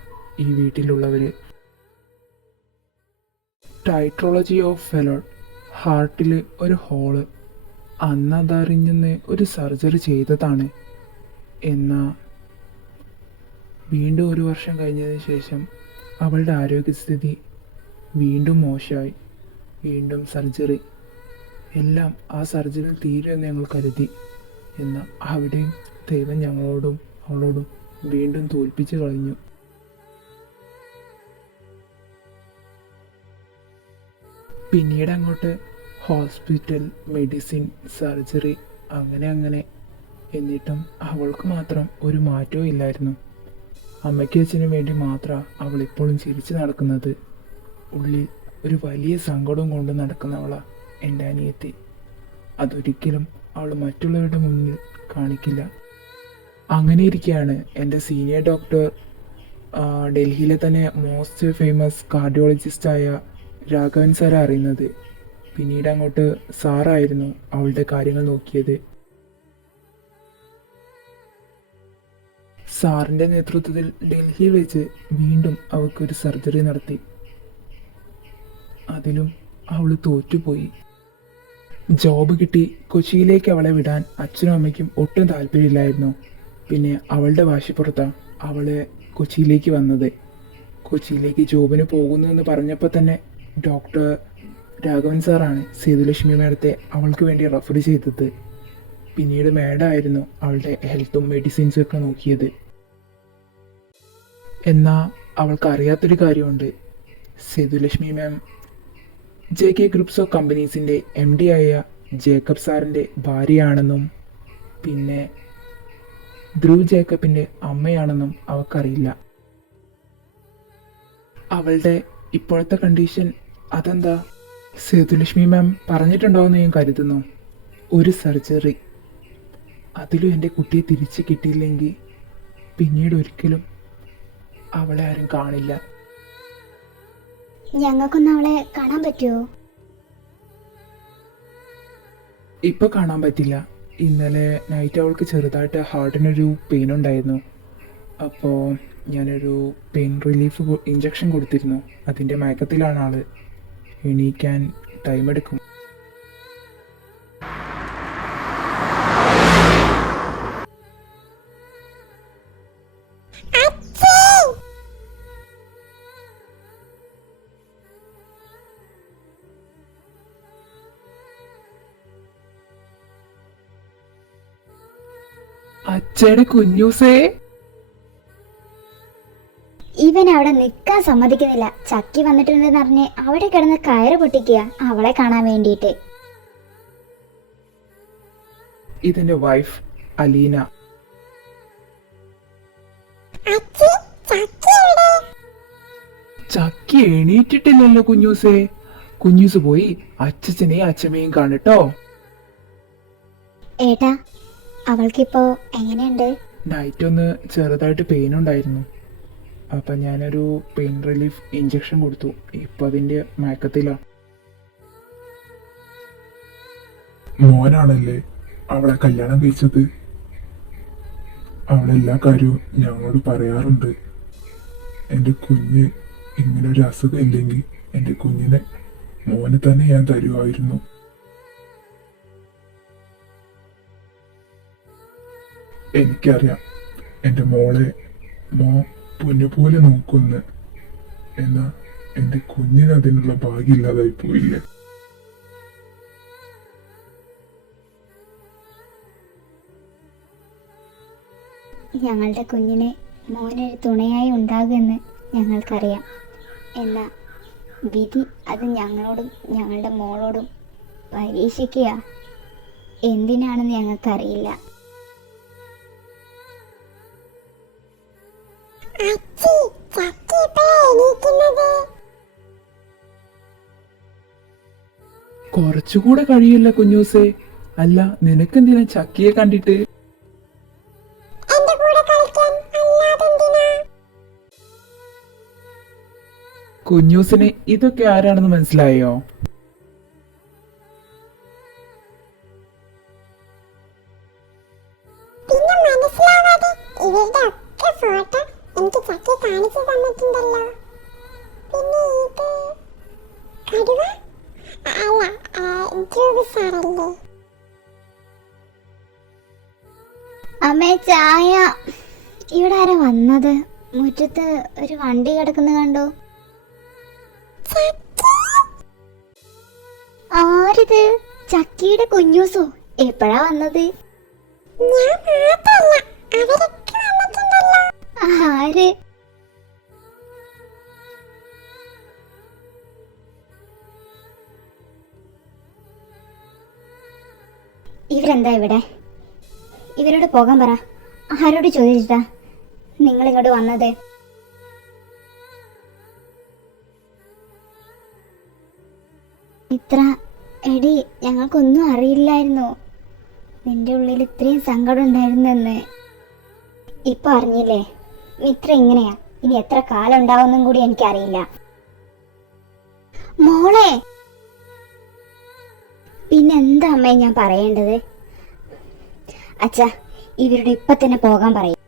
ഈ വീട്ടിലുള്ളവർ. ട്രൈട്രോളജി ഓഫ് ഫെലോൺ, ഹാർട്ടിൽ ഒരു ഹോള്. അന്ന് അതറിഞ്ഞെന്ന് ഒരു സർജറി ചെയ്തതാണ്. എന്നാൽ വീണ്ടും 1 വർഷം കഴിഞ്ഞതിന് ശേഷം അവളുടെ ആരോഗ്യസ്ഥിതി വീണ്ടും മോശമായി. വീണ്ടും സർജറി. എല്ലാം ആ സർജറി തീരുമെന്ന് ഞങ്ങൾ കരുതി. എന്നാൽ അവിടെയും ദൈവം ഞങ്ങളോടും അവളോടും വീണ്ടും തോൽപ്പിച്ചു കളഞ്ഞു. പിന്നീട് അങ്ങോട്ട് ഹോസ്പിറ്റൽ, മെഡിസിൻ, സർജറി, അങ്ങനെ എന്നിട്ടും അവൾക്ക് മാത്രം ഒരു മാറ്റവും ഇല്ലായിരുന്നു. അമ്മയ്ക്കും അച്ഛനും വേണ്ടി മാത്രമാണ് അവൾ ഇപ്പോഴും ചിരിച്ചു നടക്കുന്നത്. ഉള്ളിൽ ഒരു വലിയ സങ്കടവും കൊണ്ട് നടക്കുന്നവളാ എൻ്റെ അനിയത്തി. അതൊരിക്കലും അവൾ മറ്റുള്ളവരുടെ മുന്നിൽ കാണിക്കില്ല. അങ്ങനെ ഇരിക്കുകയാണ് എൻ്റെ സീനിയർ ഡോക്ടർ, ഡൽഹിയിലെ തന്നെ മോസ്റ്റ് ഫേമസ് കാർഡിയോളജിസ്റ്റായ രാഘവൻ സാറെ അറിയുന്നത്. പിന്നീട് അങ്ങോട്ട് സാറായിരുന്നു അവളുടെ കാര്യങ്ങൾ നോക്കിയത്. സാറിൻ്റെ നേതൃത്വത്തിൽ ഡൽഹിയിൽ വെച്ച് വീണ്ടും അവൾക്കൊരു സർജറി നടത്തി. അതിലും അവൾ തോറ്റുപോയി. ജോബ് കിട്ടി കൊച്ചിയിലേക്ക് അവളെ വിടാൻ അച്ഛനും അമ്മയ്ക്കും ഒട്ടും താല്പര്യമില്ലായിരുന്നു. പിന്നെ അവളുടെ വാശിപ്പുറത്താണ് അവള് കൊച്ചിയിലേക്ക് വന്നത്. കൊച്ചിയിലേക്ക് ജോബിന് പോകുന്നു എന്ന് പറഞ്ഞപ്പോൾ തന്നെ ഡോക്ടർ രാഘവൻ സാറാണ് സേതുലക്ഷ്മി മാഡത്തെ അവൾക്ക് വേണ്ടി റെഫർ ചെയ്തത്. പിന്നീട് മാഡമായിരുന്നു അവളുടെ ഹെൽത്തും മെഡിസിൻസും ഒക്കെ നോക്കിയത്. എന്നാൽ അവൾക്ക് അറിയാത്തൊരു കാര്യമുണ്ട്. സേതുലക്ഷ്മി മാം JK ഗ്രൂപ്പ്സ് ഓഫ് കമ്പനീസിൻ്റെ MD ആയ ജേക്കബ് സാറിൻ്റെ ഭാര്യയാണെന്നും പിന്നെ ധ്രുവ് ജേക്കബിൻ്റെ അമ്മയാണെന്നും അവൾക്കറിയില്ല. അവളുടെ ഇപ്പോഴത്തെ കണ്ടീഷൻ അതെന്താ? സേതുലക്ഷ്മി മാം പറഞ്ഞിട്ടുണ്ടാവുമെന്ന് ഞാൻ കരുതുന്നു. ഒരു സർജറി, അതിലും എൻ്റെ കുട്ടിയെ തിരിച്ച് കിട്ടിയില്ലെങ്കിൽ പിന്നീട് ഒരിക്കലും അവളെ ആരും കാണില്ല. ഞങ്ങൾക്കൊന്ന് അവളെ കാണാൻ പറ്റുമോ? ഇപ്പൊ കാണാൻ പറ്റില്ല. ഇന്നലെ നൈറ്റ് അവൾക്ക് ചെറുതായിട്ട് ഹാർട്ടിനൊരു പെയിൻ ഉണ്ടായിരുന്നു. അപ്പോൾ ഞാനൊരു പെയിൻ റിലീഫ് ഇഞ്ചക്ഷൻ കൊടുത്തിരുന്നു. അതിൻ്റെ മയക്കത്തിലാണ് ആള്. എണീക്കാൻ ടൈം എടുക്കും. അച്ഛയുടെ കുഞ്ഞൂസേ. ഇവൻ അവിടെ നിൽക്കാൻ സമ്മതിക്കുന്നില്ല. ചക്കി വന്നിട്ടുണ്ടെന്ന് പറഞ്ഞ് അവിടെ കിടന്ന് കയറ് പൊട്ടിക്കുക അവളെ കാണാൻ വേണ്ടിയിട്ട്. ഇതെന്റെ വൈഫ് അലീന. ചക്കി എണീറ്റിട്ടില്ലല്ലോ കുഞ്ഞൂസേ. കുഞ്ഞൂസ് പോയി അച്ഛനെയും അച്ഛമ്മയും കാണട്ടോ. ഏട്ടാ, അവൾക്കിപ്പോ എങ്ങനെയുണ്ട്? നൈറ്റ് ഒന്ന് ചെറുതായിട്ട് പെയിൻ ഉണ്ടായിരുന്നു. അപ്പം ഞാനൊരു പെയിൻ റിലീഫ് ഇഞ്ചക്ഷൻ കൊടുത്തു. ഇപ്പം അതിൻ്റെ മയക്കത്തിലാണ്. മോനാണല്ലേ അവളെ കല്യാണം കഴിച്ചത്? അവളെല്ലാ കാര്യവും ഞങ്ങളോട് പറയാറുണ്ട്. എൻ്റെ കുഞ്ഞ് ഇങ്ങനൊരു അസുഖം ഇല്ലെങ്കിൽ എൻ്റെ കുഞ്ഞിനെ മോനെ തന്നെ ഞാൻ തരുമായിരുന്നു. എനിക്കറിയാം എൻ്റെ മോളെ പൊന്നുപോലെ നോക്കുന്ന്. എന്നാ എൻ്റെ കുഞ്ഞിന് അതിനുള്ള ഭാഗ്യമില്ലാതായി പോയില്ലേ? ഞങ്ങളുടെ കുഞ്ഞിന് മോനൊരു തുണയായി ഉണ്ടാകുമെന്ന് ഞങ്ങൾക്കറിയാം. എന്നാൽ വിധി അത് ഞങ്ങളോടും ഞങ്ങളുടെ മോളോടും പരീക്ഷിക്കുക. എന്തിനാണെന്ന് ഞങ്ങൾക്കറിയില്ല. കുറച്ചുകൂടെ കഴിയില്ല കുഞ്ഞൂസേ. അല്ല, നിനക്കെന്തിനാ ചക്കിയെ കണ്ടിട്ട്? കുഞ്ഞൂസിന് ഇതൊക്കെ ആരാണെന്ന് മനസ്സിലായോ? അമ്മേ, ചായ. ഇവിടെ ആരാ വന്നത്? മുറ്റത്ത് ഒരു വണ്ടി കിടക്കുന്ന കണ്ടു. ആരിത്? ചക്കിയുടെ കുഞ്ഞൂസോ? എപ്പോഴാ വന്നത്? ആര്? ഇവരെന്താ ഇവിടെ? ഇവരോട് പോകാൻ പറ. ആരോട് ചോദിച്ചിട്ടാ നിങ്ങൾ ഇങ്ങോട്ട് വന്നത്? ഇത്ര എടി, ഞങ്ങൾക്കൊന്നും അറിയില്ലായിരുന്നു നിന്റെ ഉള്ളിൽ ഇത്രയും സങ്കടം ഉണ്ടായിരുന്നെന്ന്. ഇപ്പൊ അറിഞ്ഞില്ലേ മിത്ര ഇങ്ങനെയാ. ഇനി എത്ര കാലം ഉണ്ടാവുമെന്നും കൂടി എനിക്കറിയില്ല. മോളെ, പിന്നെന്താ അമ്മേ ഞാൻ പറയേണ്ടത്? അച്ഛാ, ഇവരുടെ ഇപ്പൊ തന്നെ പോകാൻ പറയും.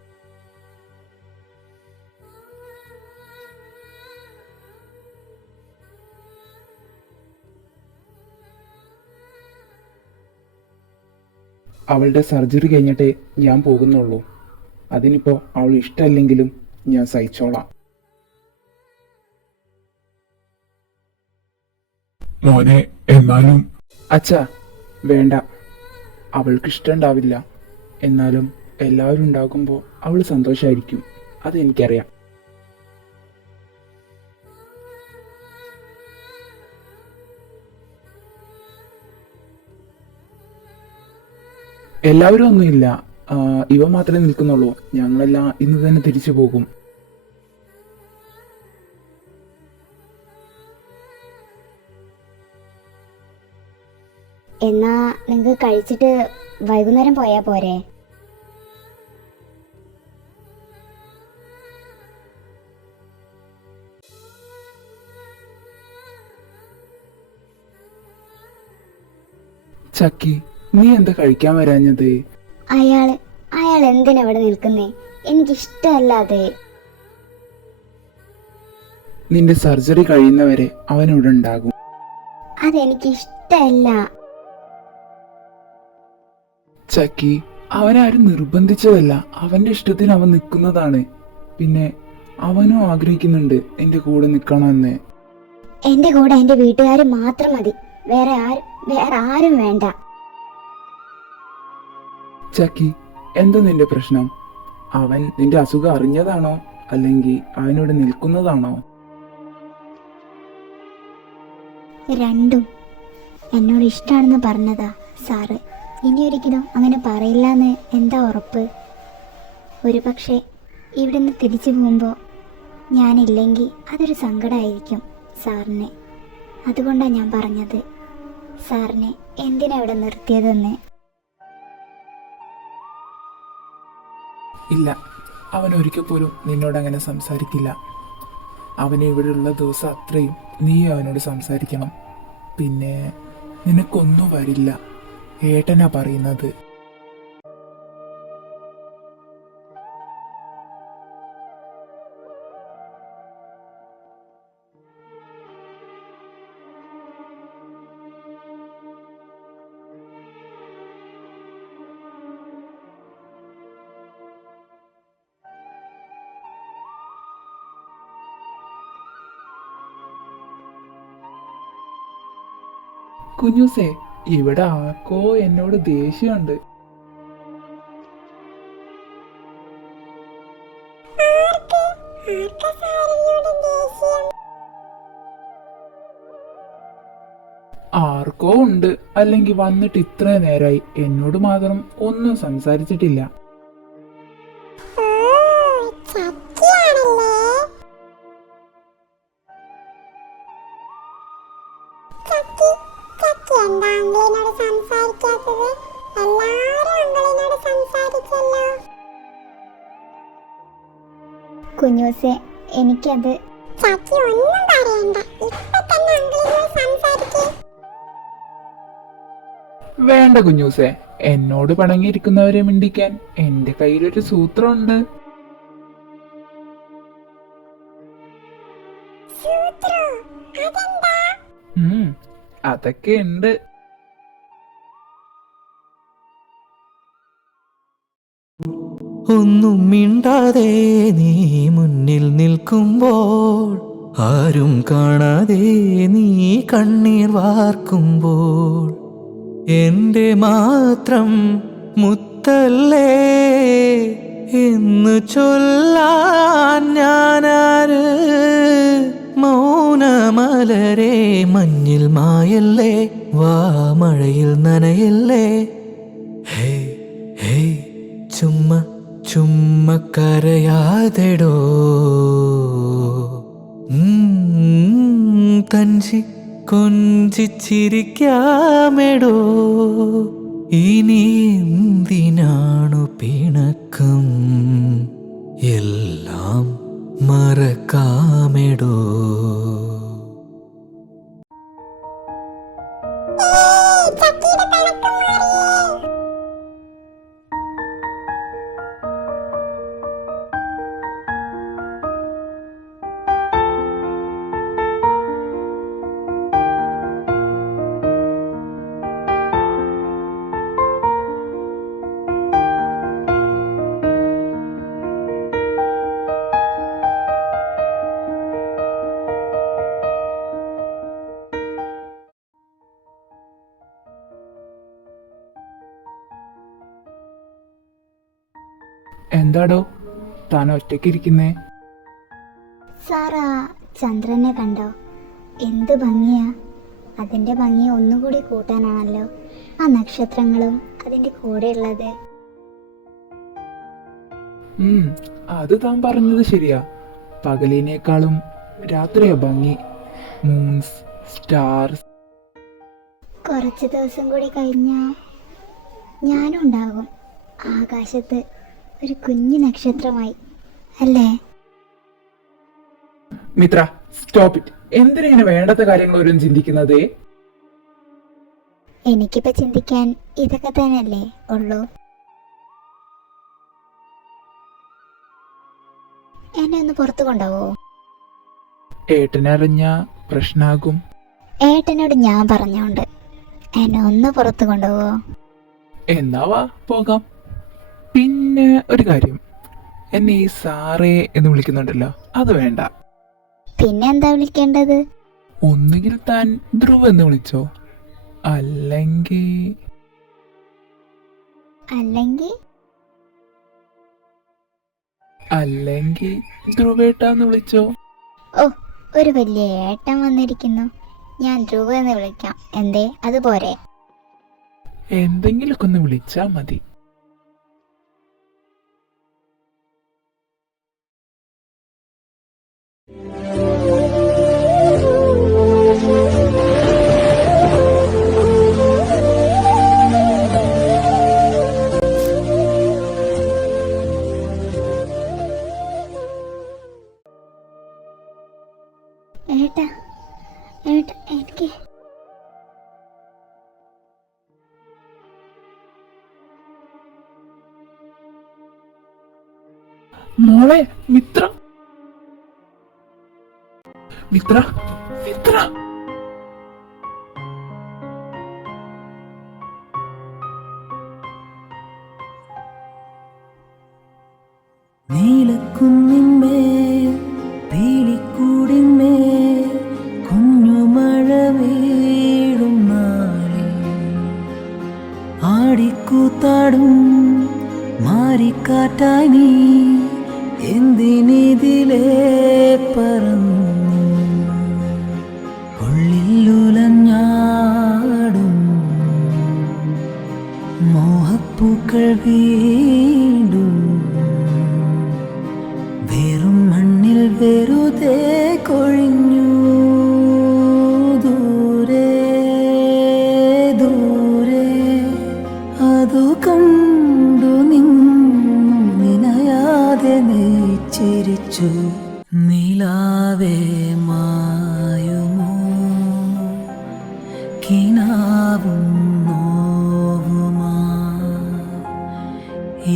അവളുടെ സർജറി കഴിഞ്ഞിട്ടേ ഞാൻ പോകുന്നുള്ളൂ. അതിനിപ്പോ അവൾ ഇഷ്ടമല്ലെങ്കിലും ഞാൻ സഹിച്ചോളാം. മോനെ, എന്നാലും അച്ഛാ വേണ്ട, അവൾക്ക് ഇഷ്ടമുണ്ടാവില്ല. എന്നാലും എല്ലാവരും ഉണ്ടാകുമ്പോൾ അവൾ സന്തോഷമായിരിക്കും, അതെനിക്കറിയാം. എല്ലാവരും ഒന്നുമില്ല, ഇവ മാത്രമേ നിൽക്കുന്നുള്ളൂ. ഞങ്ങളെല്ലാം ഇന്ന് തന്നെ തിരിച്ചു പോകും. എന്നാ നിങ്ങൾക്ക് കഴിച്ചിട്ട് വൈകുന്നേരം പോയാ പോരെ? ചക്കി, നീ എന്താ കഴിക്കാൻ വരാഞ്ഞത്? അയാൾ എന്തിനാ ഇവിടെ നിൽക്കുന്നേ? എനിക്കിഷ്ടമല്ലാതെ. നിന്റെ സർജറി കഴിയുന്നവരെ അവനിവിടെ ഉണ്ടാകും. അതെനിക്കിഷ്ടമല്ല. ചക്കി, അവനാരും നിർബന്ധിച്ചതല്ല, അവന്റെ ഇഷ്ടത്തിന് അവൻ നിൽക്കുന്നതാണ്. പിന്നെ അവനും ആഗ്രഹിക്കുന്നുണ്ട് എന്റെ കൂടെ നിൽക്കണമെന്ന്. എന്റെ കൂടെ എന്റെ വീട്ടുകാർ മാത്രം മതി, വേറെ ആരും വേണ്ട. ചക്കി, എന്താ നിന്റെ പ്രശ്നം? അവൻ നിന്റെ അസുഖം അറിഞ്ഞതാണോ അല്ലെങ്കിൽ അവനോട് നിൽക്കുന്നതാണോ? രണ്ടും. എന്നോട് ഇഷ്ടമാണെന്ന് പറഞ്ഞതാ സാറ്. ഇനിയൊരിക്കലും അങ്ങനെ പറയില്ലെന്ന് എന്താ ഉറപ്പ്? ഒരു പക്ഷേ ഇവിടുന്ന് തിരിച്ചു പോകുമ്പോൾ ഞാനില്ലെങ്കിൽ അതൊരു സങ്കടമായിരിക്കും സാറിന്. അതുകൊണ്ടാണ് ഞാൻ പറഞ്ഞത് സാറിനെ എന്തിനാ ഇവിടെ നിർത്തിയതെന്ന്. ഇല്ല, അവൻ ഒരിക്കൽ പോലും നിന്നോട് അങ്ങനെ സംസാരിക്കില്ല. അവന് ഇവിടെയുള്ള ദിവസം അത്രയും നീ അവനോട് സംസാരിക്കണം. പിന്നെ നിനക്കൊന്നും വരില്ല, ഏട്ടനാ പറയുന്നത്. കുഞ്ഞൂസേ, ഇവിടെ ആർക്കോ എന്നോട് ദേഷ്യമുണ്ട്. ആർക്കോ ഉണ്ട്, അല്ലെങ്കിൽ വന്നിട്ട് ഇത്ര നേരായി എന്നോട് മാത്രം ഒന്നും സംസാരിച്ചിട്ടില്ല. കുഞ്ഞൂസെ, എനിക്കത് വേണ്ട കുഞ്ഞൂസേ, എന്നോട് പണങ്ങിയിരിക്കുന്നവരെ മിണ്ടിക്കാൻ എന്റെ കയ്യിലൊരു സൂത്രമുണ്ട്. അതൊക്കെ ഉണ്ട്. ഒന്നും മിണ്ടാതെ നീ മുന്നിൽ നിൽക്കുമ്പോൾ, ആരും കാണാതെ നീ കണ്ണീർ വാർക്കുമ്പോൾ, എന്റെ മാത്രം മുത്ത് മുത്തല്ലേ എന്ന് ചൊല്ലാൻ ഞാനാര്? മൗനമലരെ മഞ്ഞിൽ മായല്ലേ, വാ മഴയിൽ നനയല്ലേ. ഹേ ഹേ ചുമ്മ ചുമ്മ കരയാതെടോ, തഞ്ചി കൊഞ്ചിച്ചിരിക്കാമെടോ. ഇനി എന്തിനാണു പിണക്കം, എല്ലാം മറക്കാമെടോ. എന്താടോ താൻ ഒറ്റയ്ക്കിരിക്കുന്നേ? സാറാ ചന്ദ്രനെ കണ്ടോ? എന്ത് ഭംഗിയാ! അതിൻ്റെ ഭംഗി ഒന്നുകൂടി കൂട്ടാനാണല്ലോ ആ നക്ഷത്രങ്ങളും അതിൻ്റെ കൂടെയുള്ളത്. അത് താൻ പറഞ്ഞത് ശരിയാ. പകലിനേക്കാളും രാത്രിയാ ഭംഗി. Moons, stars. കുറച്ച് ദിവസം കൂടി കഴിഞ്ഞാൽ ഞാനും ഉണ്ടാകും ആകാശത്ത് ഒരു കുഞ്ഞു നക്ഷത്രമായി, അല്ലേ? Mithra, stop it. എന്തിനാണ് വേണ്ടാത്ത കാര്യങ്ങൾ ഓരോന്നും ചിന്തിക്കുന്നത്? എനിക്കിപ്പോ ചിന്തിക്കാൻ ഇതൊക്കെ തന്നെയല്ലേ ഉള്ളൂ. എന്നെ ഒന്ന് പുറത്തു കൊണ്ടുപോവോ? ഏട്ടനറിഞ്ഞ പ്രശ്നാകും. ഏട്ടനോട് ഞാൻ പറഞ്ഞോണ്ട് എന്നെ ഒന്ന് പുറത്തു കൊണ്ടുപോവോ? എന്നാവാ പോകാം. പിന്നെ ഒരു കാര്യം, എന്നെ ഈ സാറേ എന്ന് വിളിക്കുന്നുണ്ടല്ലോ, അത് വേണ്ട. പിന്നെ എന്താ വിളിക്കേണ്ടത്? ഒന്നുകിൽ താൻ ധ്രുവ് എന്ന് വിളിച്ചോ, അല്ലെങ്കിൽ അല്ലെങ്കിൽ ധ്രുവേട്ടാന്ന് വിളിച്ചോ. ഓ, ഒരു വലിയ ഏട്ടൻ വന്നിരിക്കുന്നു. ഞാൻ ധ്രുവ എന്ന് വിളിക്കാം. എന്തേ, അതുപോരെ? എന്തെങ്കിലുമൊക്കെ ഒന്ന് വിളിച്ചാ മതി. ഏട്ടാ ഏട്ടാ, എനിക്ക് മോളെ, മിത്ര മിത്ര മിത്ര. നീലക്കുന്നിന്മേൽ പീലിക്കൂടിന്മേൽ കുഞ്ഞുമഴ വീഴും നാളിൽ ആടിക്കൂത്താടും മാറിക്കാറ്റായി നീ എന്തിനിതിലേ പറന്നു ഉള്ളിലുലഞ്ഞാടും മോഹപ്പൂക്കൾ വീണ്ടും വെറും മണ്ണിൽ വെറുതെ കൊഴിഞ്ഞു. ദൂരെ ദൂരെ അതു കണ്ടു നിന്നയാതെ നീ ചിരിച്ചു. നിലാവേ മായുമോ കിനാവും നോവുമാ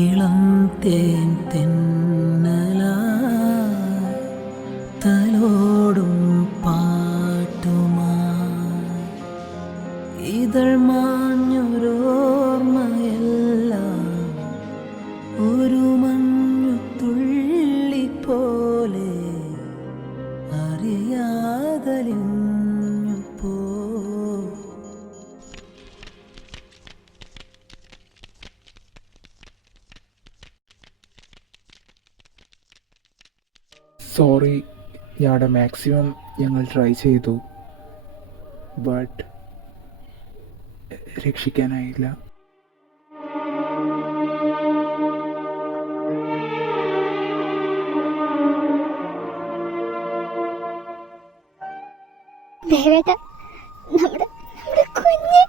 ഇളം തേൻ തെന്നലാ തലോടും പാട്ടുമാ ഇതൾ മാഞ്ഞൊരോർമ്മയെല്ലാം ഒരു മഞ്ഞുതുള്ളി പോലെ അറിയാതെ സോറി, ഞങ്ങളുടെ മാക്സിമം ഞങ്ങൾ ട്രൈ ചെയ്തു, ബട്ട് രക്ഷിക്കാനായില്ല. ദേവേട്ട, നമ്മുടെ നമ്മുടെ കുഞ്ഞ്.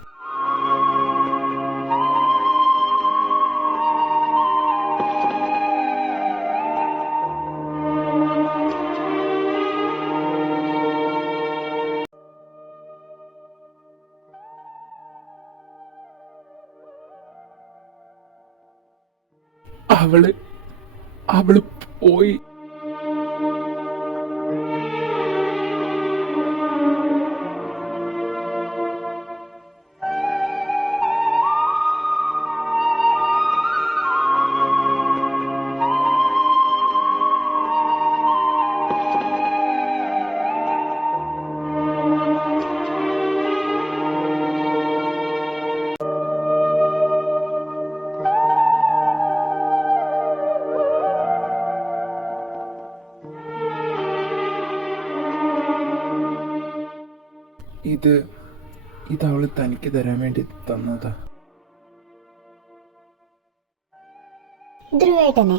അവള് പോയി. ഇത് അവള് തനിക്ക് തരാൻ വേണ്ടി തന്നതാ. ധ്രുവേട്ടനെ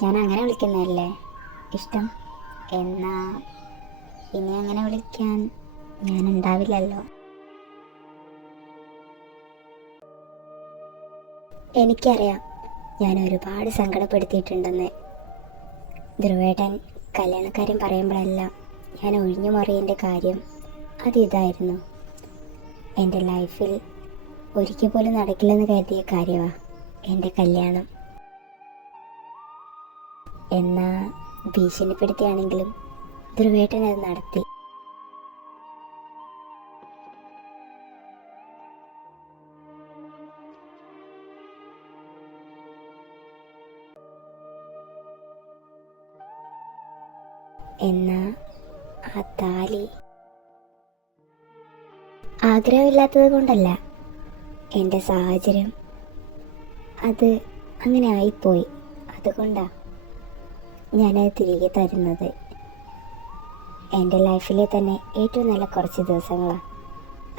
ഞാൻ അങ്ങനെ വിളിക്കുന്നതല്ലേ ഇഷ്ടം? എന്നാ ഇനി അങ്ങനെ വിളിക്കാൻ ഞാൻ ഉണ്ടാവില്ലല്ലോ. എനിക്കറിയാം ഞാൻ ഒരുപാട് സങ്കടപ്പെടുത്തിയിട്ടുണ്ടെന്ന്. ധ്രുവേട്ടൻ കല്യാണക്കാരൻ പറയുമ്പോഴെല്ലാം ഞാൻ ഒഴിഞ്ഞു മറിയേണ്ട കാര്യം അതിതായിരുന്നു. എൻ്റെ ലൈഫിൽ ഒരിക്കൽ പോലും നടക്കില്ലെന്ന് കരുതിയ കാര്യമാണ് എൻ്റെ കല്യാണം. എന്നാ ഭീഷണിപ്പെടുത്തിയാണെങ്കിലും ധ്രുവേട്ടൻ അത് നടത്തി. എന്നാ ആ താലി ആഗ്രഹമില്ലാത്തത് കൊണ്ടല്ല, എൻ്റെ സാഹചര്യം അത് അങ്ങനെ ആയിപ്പോയി. അതുകൊണ്ടാണ് ഞാനത് തിരികെ തരുന്നത്. എൻ്റെ ലൈഫിലെ തന്നെ ഏറ്റവും നല്ല കുറച്ച് ദിവസങ്ങളാണ്.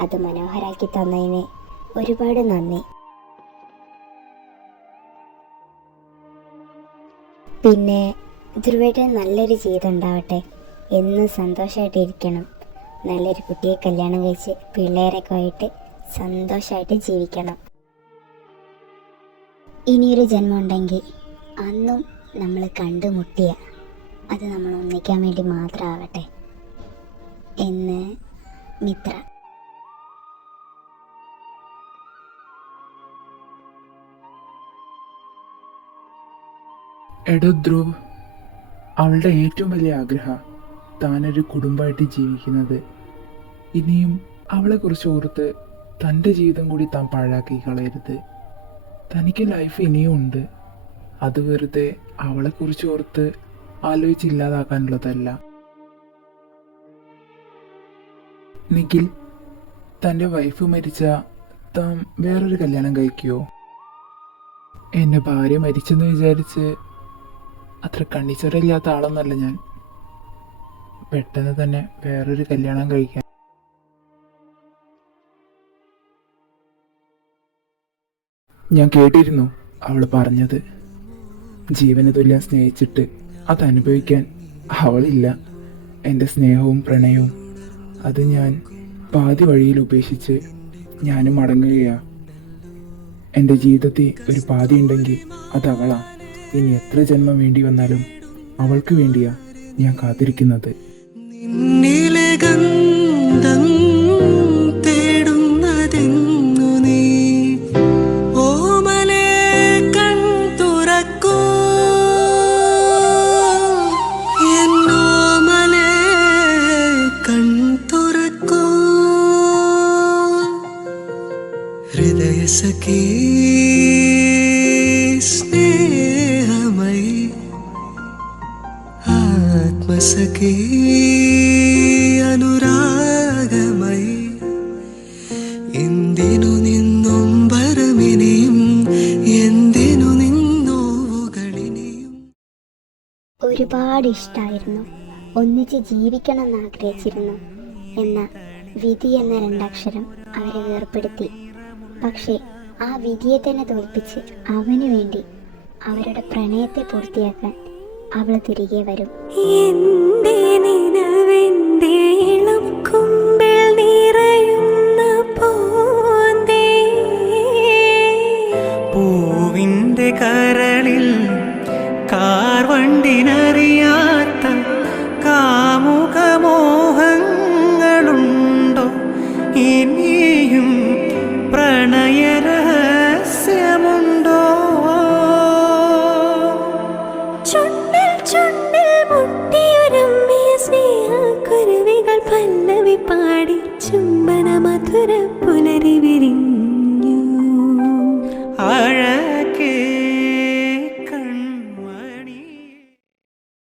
അത് മനോഹരാക്കി തന്നതിന് ഒരുപാട് നന്ദി. പിന്നെ ധ്രുവേട്ടൻ നല്ലൊരു ജീവിതം ഉണ്ടാവട്ടെ. എന്നും സന്തോഷമായിട്ടിരിക്കണം. നല്ലൊരു കുട്ടിയെ കല്യാണം കഴിച്ച് പിള്ളേരൊക്കെ ആയിട്ട് സന്തോഷമായിട്ട് ജീവിക്കണം. ഇനിയൊരു ജന്മം ഉണ്ടെങ്കിൽ അന്നും നമ്മൾ കണ്ടുമുട്ടിയ അത് നമ്മൾ ഒന്നിക്കാൻ വേണ്ടി മാത്രമാവട്ടെ എന്ന് മിത്ര. എടോ ധ്രുവ്, അവളുടെ ഏറ്റവും വലിയ ആഗ്രഹം താനൊരു കുടുംബമായിട്ട് ജീവിക്കുന്നത്. ഇനിയും അവളെക്കുറിച്ച് ഓർത്ത് തൻ്റെ ജീവിതം കൂടി താൻ പാഴാക്കി കളയരുത്. തനിക്ക് ലൈഫ് ഇനിയും ഉണ്ട്. അത് വെറുതെ അവളെക്കുറിച്ച് ഓർത്ത് ആലോചിച്ചില്ലാതാക്കാനുള്ളതല്ല. നിഖിൽ, തൻ്റെ വൈഫ് മരിച്ച താൻ വേറൊരു കല്യാണം കഴിക്കുമോ? എൻ്റെ ഭാര്യ മരിച്ചെന്ന് വിചാരിച്ച് അത്ര കണ്ണിച്ചോരയില്ലാത്ത ആളൊന്നല്ല ഞാൻ. പെട്ടെന്ന് തന്നെ വേറൊരു കല്യാണം കഴിക്കാൻ. ഞാൻ കേട്ടിരുന്നു അവൾ പറഞ്ഞത്. ജീവന് തുല്യം സ്നേഹിച്ചിട്ട് അതനുഭവിക്കാൻ അവളില്ല. എൻ്റെ സ്നേഹവും പ്രണയവും അത് ഞാൻ പാതി വഴിയിൽ ഉപേക്ഷിച്ച് ഞാനും മടങ്ങുകയാണ്. എൻ്റെ ജീവിതത്തിൽ ഒരു പാതി ഉണ്ടെങ്കിൽ അതവളാ. ഇനി എത്ര ജന്മം വേണ്ടി വന്നാലും അവൾക്ക് വേണ്ടിയാ ഞാൻ കാത്തിരിക്കുന്നത്. നിന്നിലെ ഗന്ധം തേടുന്നതെന്നു നീ ഓമലെ കൺ തുറക്കൂ, എന്നോമലെ കൺ തുറക്കൂ, ഹൃദയസഖി സ്നേഹമയി ആത്മസഖി അനുരാഗമയി, എന്തിനു നിന്നൊമ്പരമിനിയും എന്തിനു നിന്നോവുക. ഒരുപാട് ഇഷ്ടമായിരുന്നു. ഒന്നിച്ച് ജീവിക്കണം എന്ന് ആഗ്രഹിച്ചിരുന്നു. എന്നാൽ വിധി എന്ന രണ്ടക്ഷരം അവരെ വേർപ്പെടുത്തി. പക്ഷേ ആ വിധിയെ തന്നെ തോൽപ്പിച്ച് അവന് വേണ്ടി അവരുടെ പ്രണയത്തെ പൂർത്തിയാക്കാൻ അവൾ തിരികെ വരും. എന്റെ നിലവെന്റെ ഇളം കുമ്പിൽ നിറയുന്ന പോന്തേ, പൂവിൻ്റെ കരളിൽ കാർവണ്ടിനറിയാത്ത കാമുകമോഹങ്ങളുണ്ടോ? ഇനിയും പ്രണയരഹസ്യമുണ്ടോ? ചുണ്ടിൽ ചുണ്ടിൽ മുട്ടിയൊരുമ്മിയ സ്നേഹക്കുരുവികൾ പല്ലവി പാടി ചുംബന മധുര പുലരി വിരിഞ്ഞു.